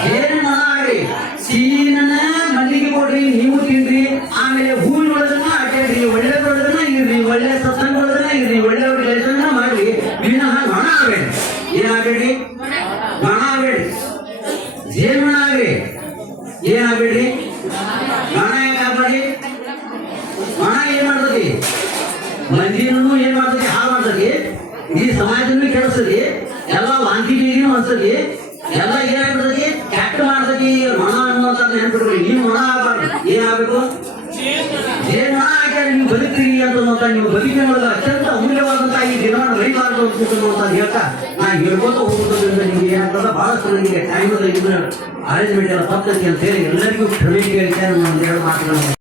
ಜೇನು ಹುಳ ಆಗ್ರಿ. ಸೀನನ್ನ ಮಲ್ಲಿಗೆ ಕೊಡ್ರಿ, ನೀವು ತಿನ್ರಿ. ಆಮೇಲೆ ಹೂವಿನೊಳಗನ್ನ ಅಡ್ಡಾಡ್ರಿ, ಒಳ್ಳೆದೊಳಗನ್ನ ಇರ್ರಿ, ಒಳ್ಳೆ ಸತ್ಸಂಗದೊಳಗನ್ನ ಇರ್ರಿ, ಒಳ್ಳೆಯವ್ರಿಗೆ ಕೆಲಸನ ಮಾಡ್ರಿ. ವಿನಃ ನೊಣ ಆಗಬೇಡಿ. ಏನಾಗಬೇಡಿ? ನೊಣ ಆಗಬೇಡಿ. ಜೇನು ಆಗ್ರಿ. ಏನಾಗಬೇಡ್ರಿ? ನೊಣ ಯಾಕಾಗ್ಬೇಡಿ? ನೊಣ ಏನ್ ಮಾಡ್ತದೆ? ಮಂದಿನೂ ಏನ್ ಮಾಡ್ತದೆ? ಹಾಳು ಮಾಡ್ತದೆ. ಈ ಸಮಾಜನೂ ಕೆಡಿಸ್ತದೆ. ಎಲ್ಲ ವಾಂತಿ ಬೀದಿನೂ ಅನ್ಸದಿ. ಎಲ್ಲ ಏನಾಗ್ಬಿಡ್ತದೆ? ಕೆಟ್ಟ ಮಾಡ್ತದೆ. ನೊಣ ಅನ್ನುವಂಥದ್ದು ನೆನ್ಬಿಡ್ರಿ. ನೀವು ನೊಣ ಆಗಬಾರ್ದು. ಏನಾಗಬೇಕು? ಜೇನು ನೊಣ ಆಗ್ಯಾರ ನೀವು ಬದುಕ್ತೀರಿ ಅಂತ ನೀವು ಬದುಕಿನೊಳಗೆ ಅತ್ಯಂತ ಅಮೂಲ್ಯವಾದಂತಹ ಈ ದಿನವನ್ನು ಬರೀಬಾರ್ದು ಅಂತ ಹೇಳ್ತಾ ನಾನು ಹೇಳ್ಕೊತ ಹೋಗುವುದರಿಂದ ನಿಮ್ಗೆ ಏನಾಗ್ತದ ಬಹಳಷ್ಟು ನನಗೆ ಟೈಮ್ ಅರೇಂಜ್ಮೆಂಟ್ ಎಲ್ಲ ತಪ್ಪತಿ ಅಂತ ಹೇಳಿ ಎಲ್ಲರಿಗೂ ಕ್ಷಮೆ ಕೇಳ್ತೇನೆ. ಒಂದು ಎರಡು ಮಾತುಗಳನ್ನು